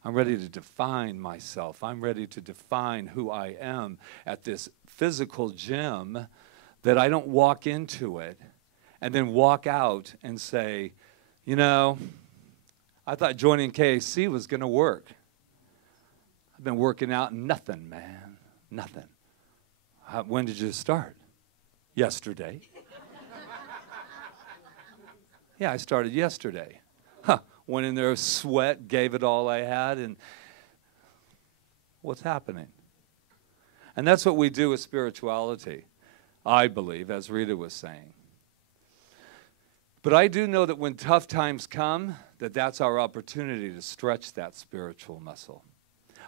I'm ready to define myself. I'm ready to define who I am at this physical gym, that I don't walk into it and then walk out and say, you know, I thought joining KAC was going to work. I've been working out, nothing, man, nothing. When did you start? Yesterday. Yeah, I started yesterday. Went in there, sweat, gave it all I had, and what's happening? And that's what we do with spirituality, I believe, as Rita was saying. But I do know that when tough times come, that's our opportunity to stretch that spiritual muscle.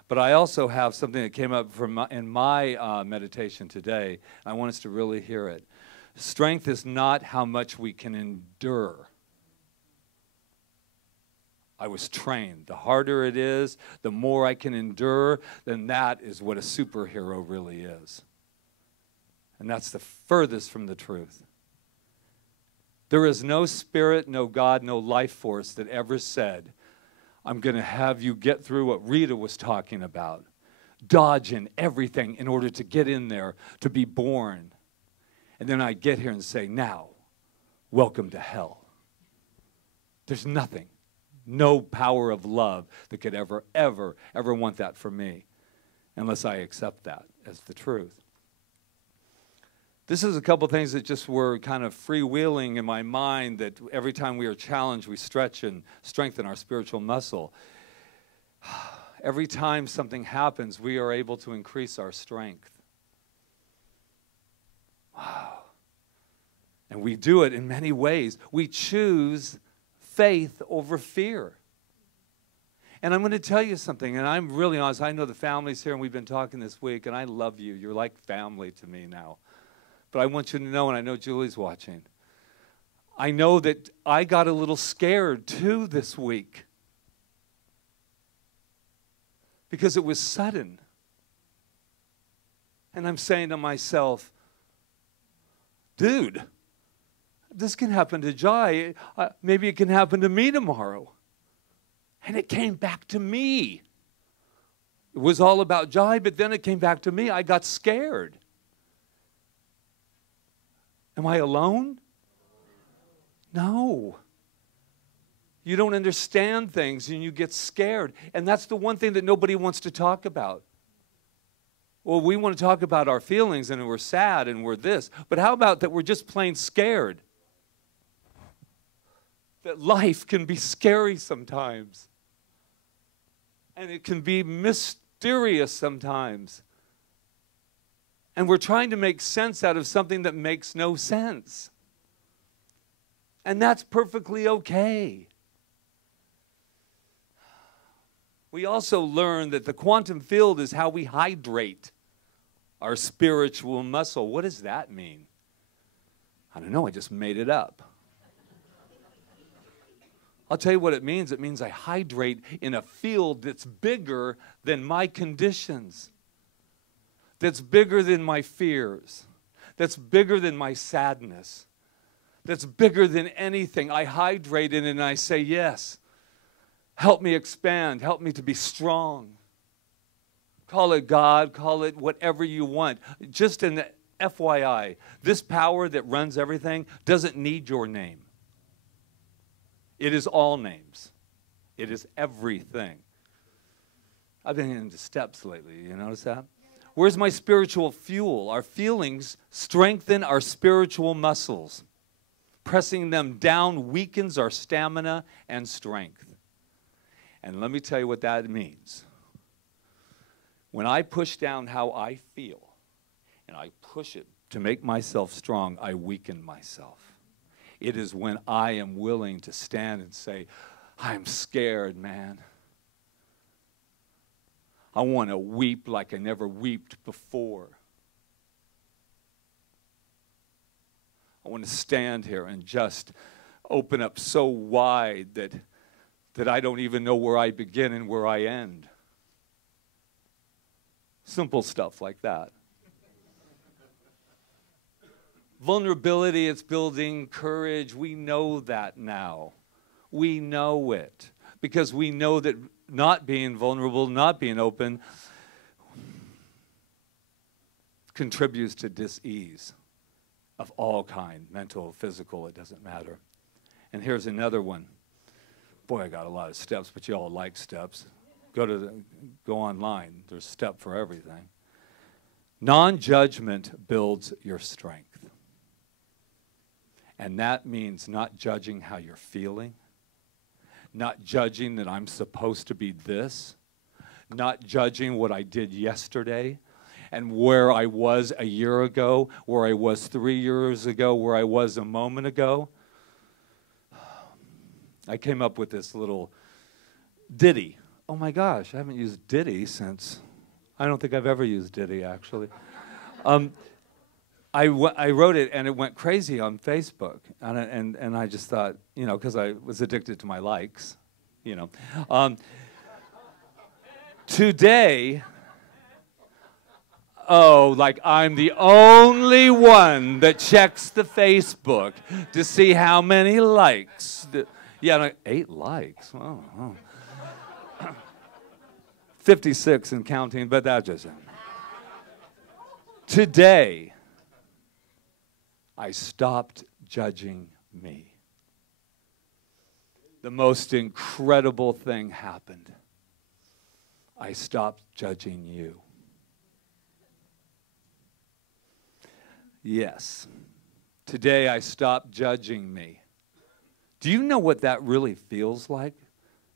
But I also have something that came up in my meditation today. I want us to really hear it. Strength is not how much we can endure. I was trained. The harder it is, the more I can endure, then that is what a superhero really is. And that's the furthest from the truth. There is no spirit, no God, no life force that ever said, I'm going to have you get through what Rita was talking about, dodging everything in order to get in there, to be born. And then I get here and say, now, welcome to hell. There's nothing, no power of love that could ever want that for me, unless I accept that as the truth. This is a couple things that just were kind of freewheeling in my mind, that every time we are challenged, we stretch and strengthen our spiritual muscle. Every time something happens, we are able to increase our strength. Wow. And we do it in many ways. We choose faith over fear. And I'm going to tell you something, and I'm really honest. I know the family's here, and we've been talking this week, and I love you. You're like family to me now. But I want you to know, and I know Julie's watching, I know that I got a little scared too this week because it was sudden. And I'm saying to myself, dude, this can happen to Jai. Maybe it can happen to me tomorrow. And it came back to me. It was all about Jai, but then it came back to me. I got scared. Am I alone? No. You don't understand things and you get scared. And that's the one thing that nobody wants to talk about. Well, we want to talk about our feelings and we're sad and we're this. But how about that we're just plain scared? That life can be scary sometimes. And it can be mysterious sometimes. And we're trying to make sense out of something that makes no sense. And that's perfectly okay. We also learn that the quantum field is how we hydrate our spiritual muscle. What does that mean? I don't know, I just made it up. I'll tell you what it means. It means I hydrate in a field that's bigger than my conditions, that's bigger than my fears, that's bigger than my sadness, that's bigger than anything. I hydrate in it and I say, yes, help me expand, help me to be strong. Call it God, call it whatever you want. Just an FYI, this power that runs everything doesn't need your name. It is all names. It is everything. I've been into steps lately. You notice that? Where's my spiritual fuel? Our feelings strengthen our spiritual muscles. Pressing them down weakens our stamina and strength. And let me tell you what that means. When I push down how I feel, and I push it to make myself strong, I weaken myself. It is when I am willing to stand and say, I'm scared, man. I want to weep like I never wept before. I want to stand here and just open up so wide that I don't even know where I begin and where I end. Simple stuff like that. Vulnerability, it's building courage. We know that now. We know it. Because we know that not being vulnerable, not being open, contributes to dis-ease of all kind, mental, physical, it doesn't matter. And here's another one. Boy, I got a lot of steps, but you all like steps. Go online. There's a step for everything. Non-judgment builds your strength. And that means not judging how you're feeling, not judging that I'm supposed to be this, not judging what I did yesterday and where I was a year ago, where I was 3 years ago, where I was a moment ago. I came up with this little ditty. Oh my gosh, I haven't used ditty since, I don't think I've ever used ditty actually. I wrote it and it went crazy on Facebook, and I just thought, you know, because I was addicted to my likes, you know. Today, like I'm the only one that checks the Facebook to see how many likes. Yeah, like 8 likes. Oh. 56 and counting, but that just. Today, I stopped judging me. The most incredible thing happened. I stopped judging you. Yes. Today I stopped judging me. Do you know what that really feels like?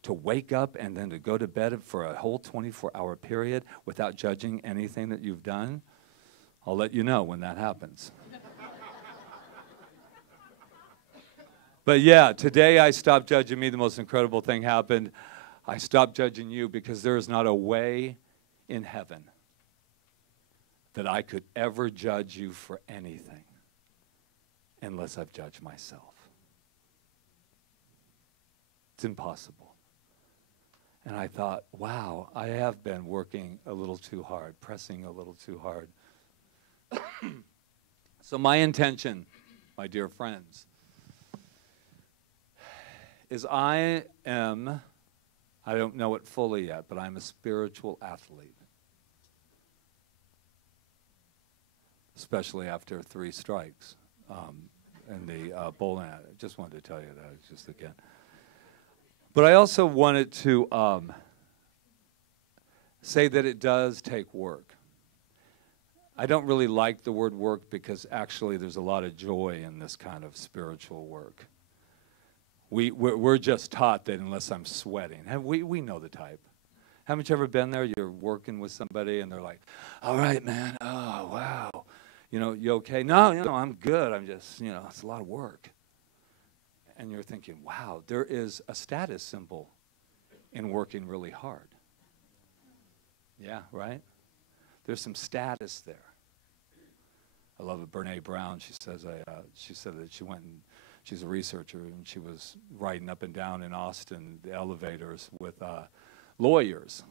To wake up and then to go to bed for a whole 24-hour period without judging anything that you've done? I'll let you know when that happens. But yeah, today I stopped judging me. The most incredible thing happened. I stopped judging you because there is not a way in heaven that I could ever judge you for anything unless I've judged myself. It's impossible. And I thought, wow, I have been working a little too hard, pressing a little too hard. So my intention, my dear friends, is I don't know it fully yet, but I'm a spiritual athlete. Especially after 3 strikes in the bowling. I just wanted to tell you that just again. But I also wanted to say that it does take work. I don't really like the word work because actually there's a lot of joy in this kind of spiritual work. We're just taught that unless I'm sweating. We know the type. Haven't you ever been there? You're working with somebody and they're like, all right, man, oh, wow. You okay? No, I'm good. I'm just, it's a lot of work. And you're thinking, wow, there is a status symbol in working really hard. Yeah, right? There's some status there. I love it. Brene Brown, she said that she went and she's a researcher and she was riding up and down in Austin, the elevators with lawyers.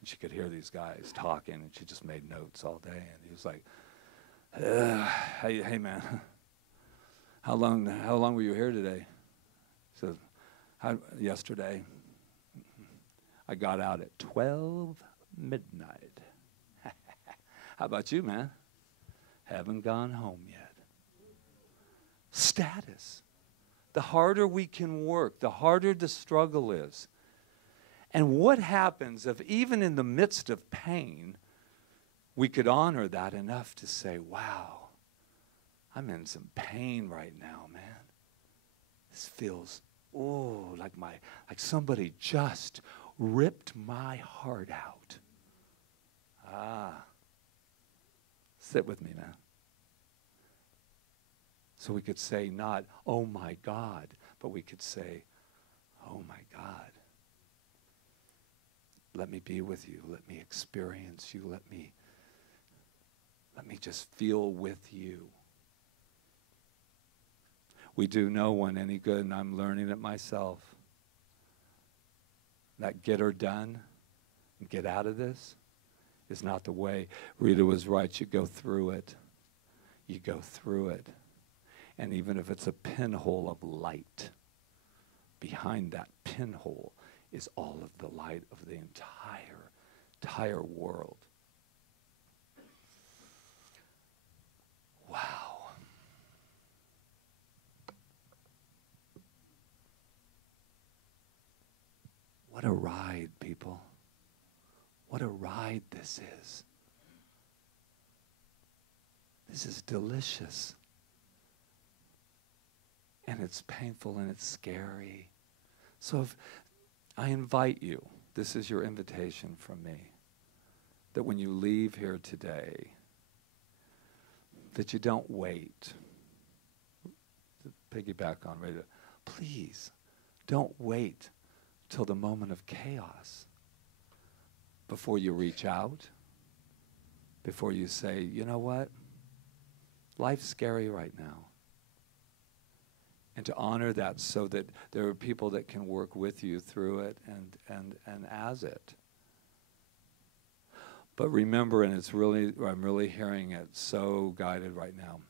And she could hear these guys talking and she just made notes all day. And he was like, hey man, how long were you here today? He said, yesterday. I got out at 12 midnight. How about you, man? Haven't gone home yet. Status. The harder we can work, the harder the struggle is. And what happens if even in the midst of pain, we could honor that enough to say, wow, I'm in some pain right now, man. This feels, like somebody just ripped my heart out. Sit with me now. So we could say not, oh my God, but we could say, oh my God. Let me be with you. Let me experience you. Let me just feel with you. We do no one any good, and I'm learning it myself. That get her done and get out of this is not the way. Rita was right. You go through it. You go through it. And even if it's a pinhole of light, behind that pinhole is all of the light of the entire world. Wow. What a ride, people. What a ride this is. This is delicious. And it's painful and it's scary. So if I invite you, this is your invitation from me, that when you leave here today, that you don't wait. To piggyback on Rita, please don't wait till the moment of chaos before you reach out, before you say, you know what, life's scary right now. And to honor that so that there are people that can work with you through it and as it. But remember, and I'm really hearing it so guided right now.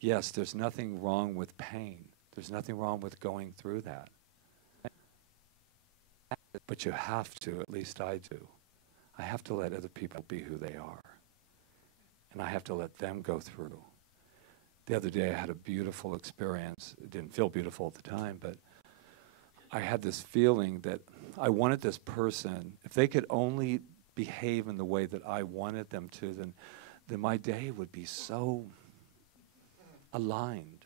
Yes, there's nothing wrong with pain. There's nothing wrong with going through that. But you have to, at least I do. I have to let other people be who they are. And I have to let them go through. The other day I had a beautiful experience. It didn't feel beautiful at the time, but I had this feeling that I wanted this person, if they could only behave in the way that I wanted them to, then my day would be so aligned.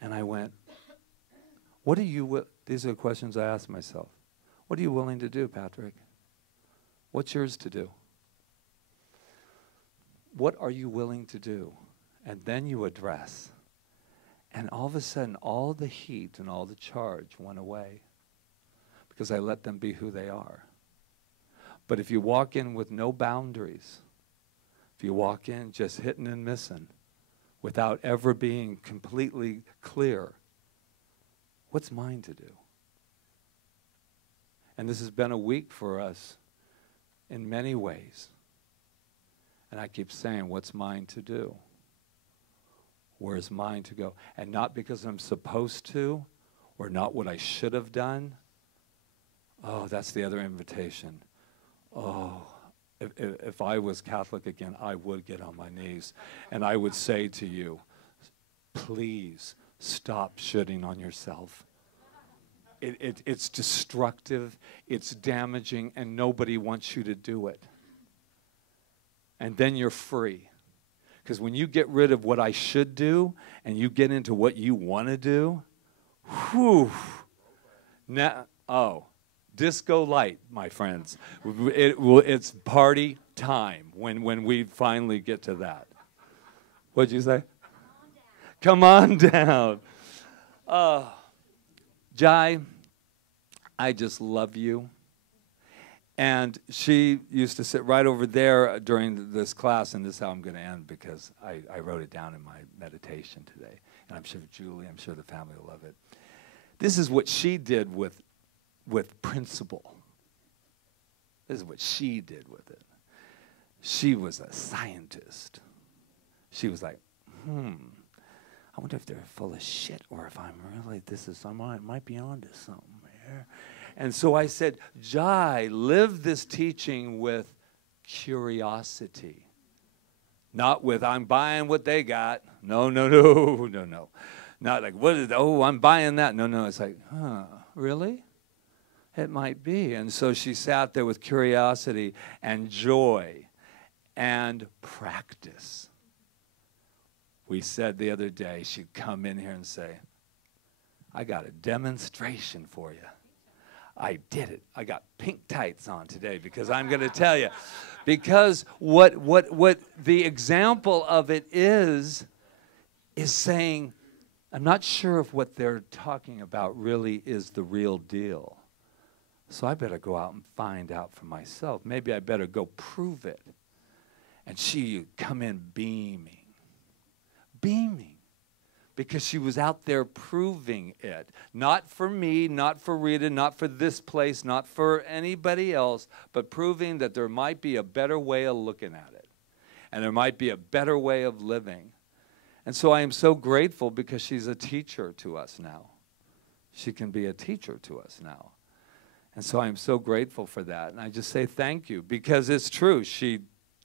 And I went, these are the questions I asked myself. What are you willing to do, Patrick? What's yours to do? What are you willing to do? And then you address. And all of a sudden, all the heat and all the charge went away because I let them be who they are. But if you walk in with no boundaries, if you walk in just hitting and missing without ever being completely clear, what's mine to do? And this has been a week for us in many ways. And I keep saying, what's mine to do? Where's mine to go? And not because I'm supposed to, or not what I should have done. Oh, that's the other invitation. Oh, if I was Catholic again, I would get on my knees. And I would say to you, please stop shitting on yourself. It's destructive, it's damaging, and nobody wants you to do it. And then you're free. Because when you get rid of what I should do and you get into what you want to do, whew, now, disco light, my friends. It's party time when we finally get to that. What'd you say? Come on down. Jai, I just love you. And she used to sit right over there during this class, and this is how I'm going to end because I wrote it down in my meditation today. And I'm sure Julie, I'm sure the family will love it. This is what she did with principle. This is what she did with it. She was a scientist. She was like, I wonder if they're full of shit or if I'm really, I might be onto something here. And so I said, Jai, live this teaching with curiosity. Not with, I'm buying what they got. No. Not like, I'm buying that. No, it's like, really? It might be. And so she sat there with curiosity and joy and practice. We said the other day, she'd come in here and say, I got a demonstration for you. I did it. I got pink tights on today because I'm going to tell you. Because what the example of it is saying, I'm not sure if what they're talking about really is the real deal. So I better go out and find out for myself. Maybe I better go prove it. And she come in beaming. Because she was out there proving it. Not for me, not for Rita, not for this place, not for anybody else, but proving that there might be a better way of looking at it. And there might be a better way of living. And so I am so grateful because she's a teacher to us now. She can be a teacher to us now. And so I am so grateful for that. And I just say thank you because it's true. She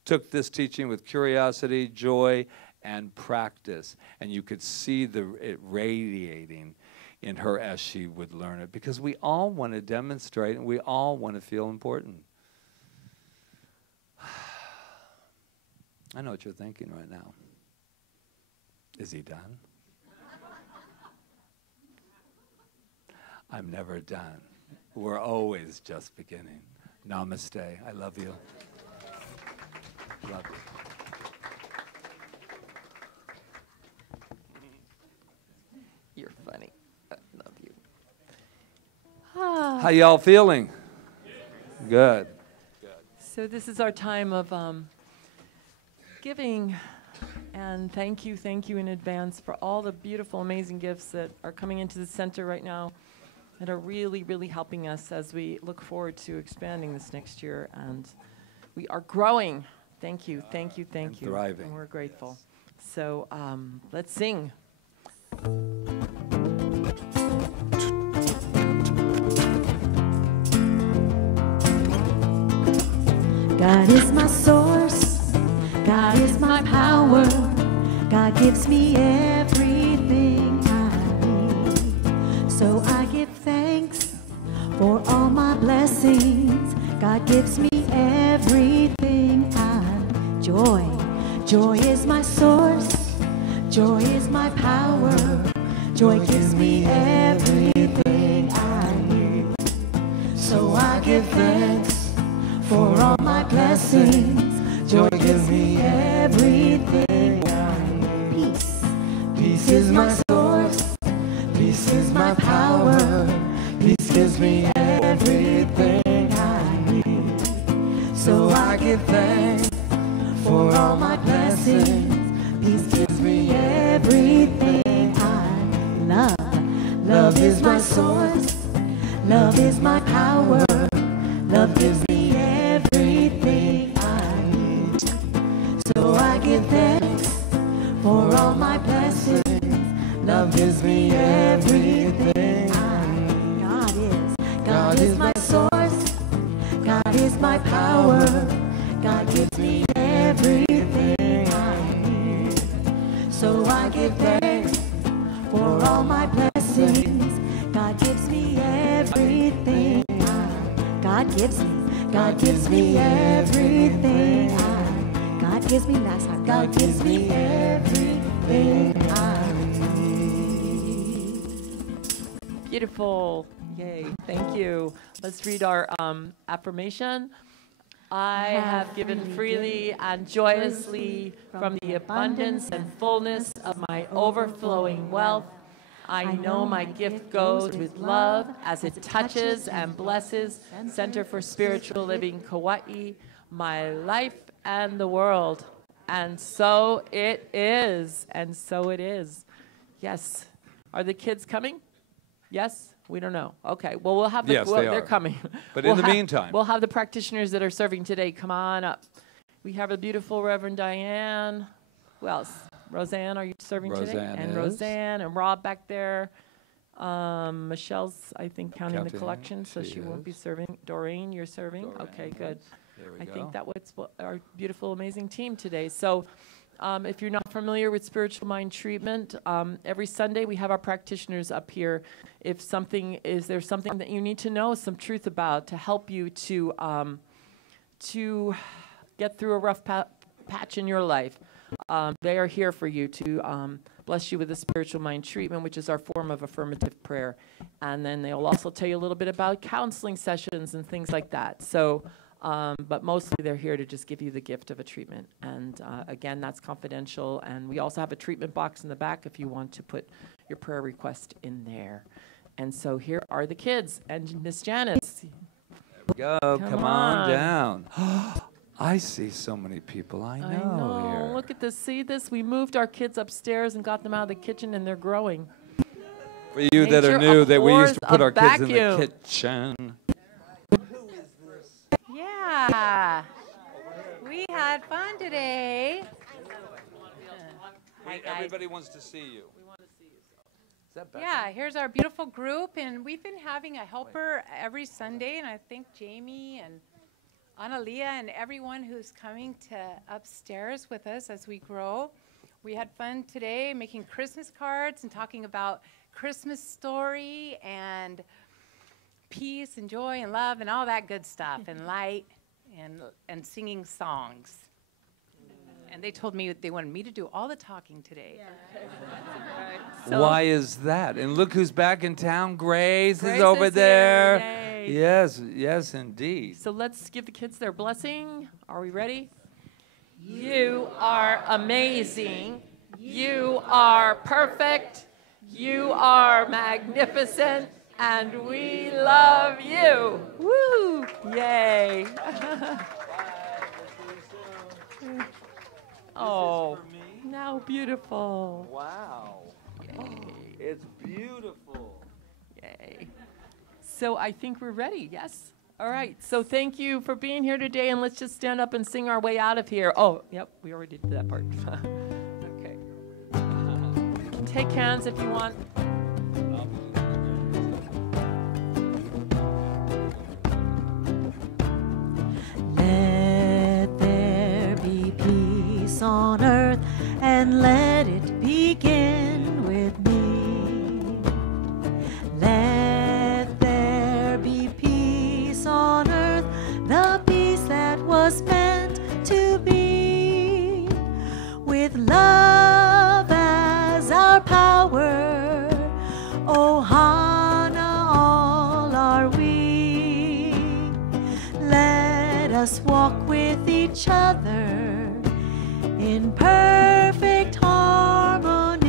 took this teaching with curiosity, joy, and practice. And you could see it radiating in her as she would learn it. Because we all want to demonstrate and we all want to feel important. I know what you're thinking right now. Is he done? I'm never done. We're always just beginning. Namaste. I love you. Love you. You're funny. I love you. How y'all feeling? Good. So this is our time of giving, and thank you in advance for all the beautiful, amazing gifts that are coming into the center right now that are really, really helping us as we look forward to expanding this next year. And we are growing. Thank you. Thriving. And we're grateful. Yes. So let's sing. God is my source, God is my power, God gives me everything I need. So I give thanks for all my blessings, God gives me everything I need. Joy is my source, joy is my power, joy gives me everything I need. So I give thanks for all my blessings, joy gives me everything I need. Peace is my source, peace is my power, peace gives me everything I need. Love gives me everything I need. So I give thanks for all my blessings. Love gives me everything I need. God is my source. God is my power. God gives me everything I need. So I give thanks for all my blessings. God gives me everything. God gives me everything. God gives me last time. God gives me everything I need. Beautiful. Yay. Thank you. Let's read our affirmation. I have given freely and joyously from the abundance and fullness of my overflowing wealth. I know my gift goes with love as it touches and blesses Center for Spiritual Living Kauai, my life and the world. And so it is. And so it is. Yes. Are the kids coming? Yes? We don't know. Okay. Well, we'll have the... Yes, they're coming. But in the meantime... We'll have the practitioners that are serving today. Come on up. We have a beautiful Reverend Diane. Who else? Roseanne, are you serving today? And Roseanne and Rob back there. Michelle's, I think, counting the collection, so she won't be serving. Doreen, you're serving? Okay, good. I think that was our beautiful, amazing team today. So if you're not familiar with spiritual mind treatment, every Sunday we have our practitioners up here. If there's something that you need to know, some truth about to help you to get through a rough patch in your life. They are here for you to bless you with a spiritual mind treatment, which is our form of affirmative prayer. And then they'll also tell you a little bit about counseling sessions and things like that. So, but mostly they're here to just give you the gift of a treatment. And again, that's confidential. And we also have a treatment box in the back if you want to put your prayer request in there. And so here are the kids. And Miss Janice. There we go. Come on down. I see so many people I know here. Look at this. See this? We moved our kids upstairs and got them out of the kitchen, and they're growing. For you that are new, that we used to put our kids in the kitchen. Who is this? Yeah. We had fun today. Hi, everybody wants to see you. We want to see you. Is that better? Yeah, here's our beautiful group, and we've been having a helper every Sunday, and I think Jamie and Analia and everyone who's coming to upstairs with us as we grow. We had fun today making Christmas cards and talking about Christmas story and peace and joy and love and all that good stuff and light and singing songs. And they told me they wanted me to do all the talking today. Yeah. So why is that? And look who's back in town. Grace is over there. Yay. Yes, yes, indeed. So let's give the kids their blessing. Are we ready? You are amazing. You are perfect. You are magnificent. And we love you. Woo! Yay. Oh, now beautiful. Wow. Yay. It's beautiful. Yay. So I think we're ready, yes? All right, so thank you for being here today, and let's just stand up and sing our way out of here. Oh, yep, we already did that part. Okay. You can take hands if you want. Let there be peace on earth, and let it begin with me. Let there be peace on earth, the peace that was meant to be, with love as our power. Ohana, all are we. Let us walk with each other in perfect harmony.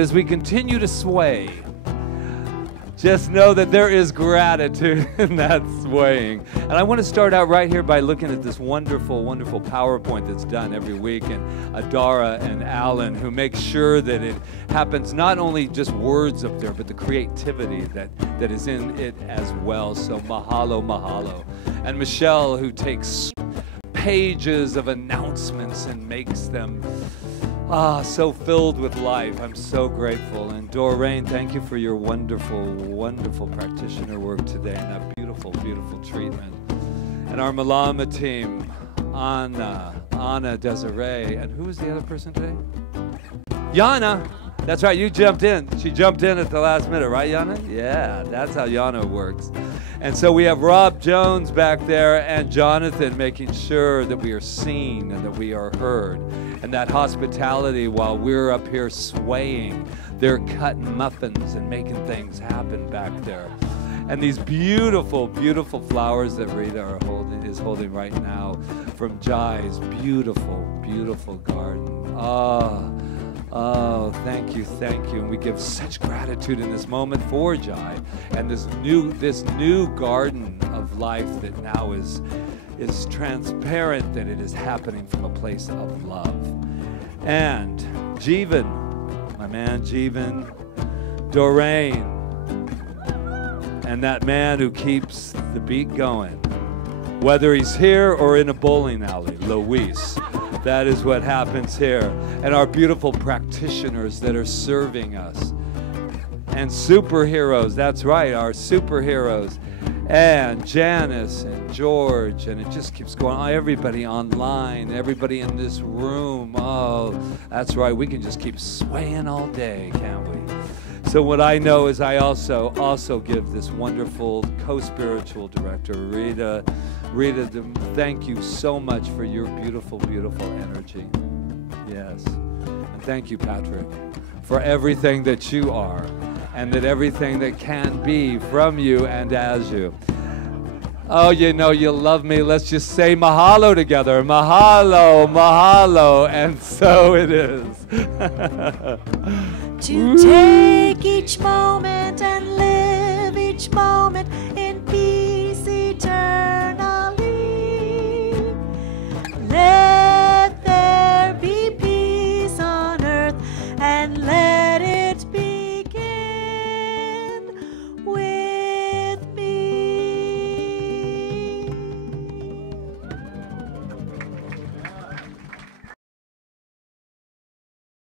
And as we continue to sway, just know that there is gratitude in that swaying. And I want to start out right here by looking at this wonderful, wonderful PowerPoint that's done every week. And Adara and Alan, who make sure that it happens, not only just words up there, but the creativity that is in it as well. So mahalo, mahalo. And Michelle, who takes pages of announcements and makes them so filled with life. I'm so grateful. And Doreen, thank you for your wonderful, wonderful practitioner work today and that beautiful, beautiful treatment. And our Malama team, Anna, Desiree, and who was the other person today? Yana. That's right, you jumped in. She jumped in at the last minute, right, Yana? Yeah, that's how Yana works. And so we have Rob Jones back there and Jonathan making sure that we are seen and that we are heard. And that hospitality while we're up here swaying, they're cutting muffins and making things happen back there. And these beautiful, beautiful flowers that Rita is holding right now from Jai's beautiful, beautiful garden. Oh, thank you, thank you. And we give such gratitude in this moment for Jai and this new garden of life that now is transparent, that it is happening from a place of love. And Jeevan, my man Jeevan, Doreen, and that man who keeps the beat going, whether he's here or in a bowling alley, Luis. That is what happens here. And our beautiful practitioners that are serving us. And superheroes, that's right, our superheroes. And Janice and George, and it just keeps going on. Everybody online, everybody in this room. Oh, that's right, we can just keep swaying all day, can't we? So what I know is I also give this wonderful co-spiritual director, Rita, thank you so much for your beautiful, beautiful energy. Yes. And thank you, Patrick, for everything that you are and that everything that can be from you and as you. Oh, you know you love me. Let's just say mahalo together. Mahalo, mahalo. And so it is. To take each moment and live each moment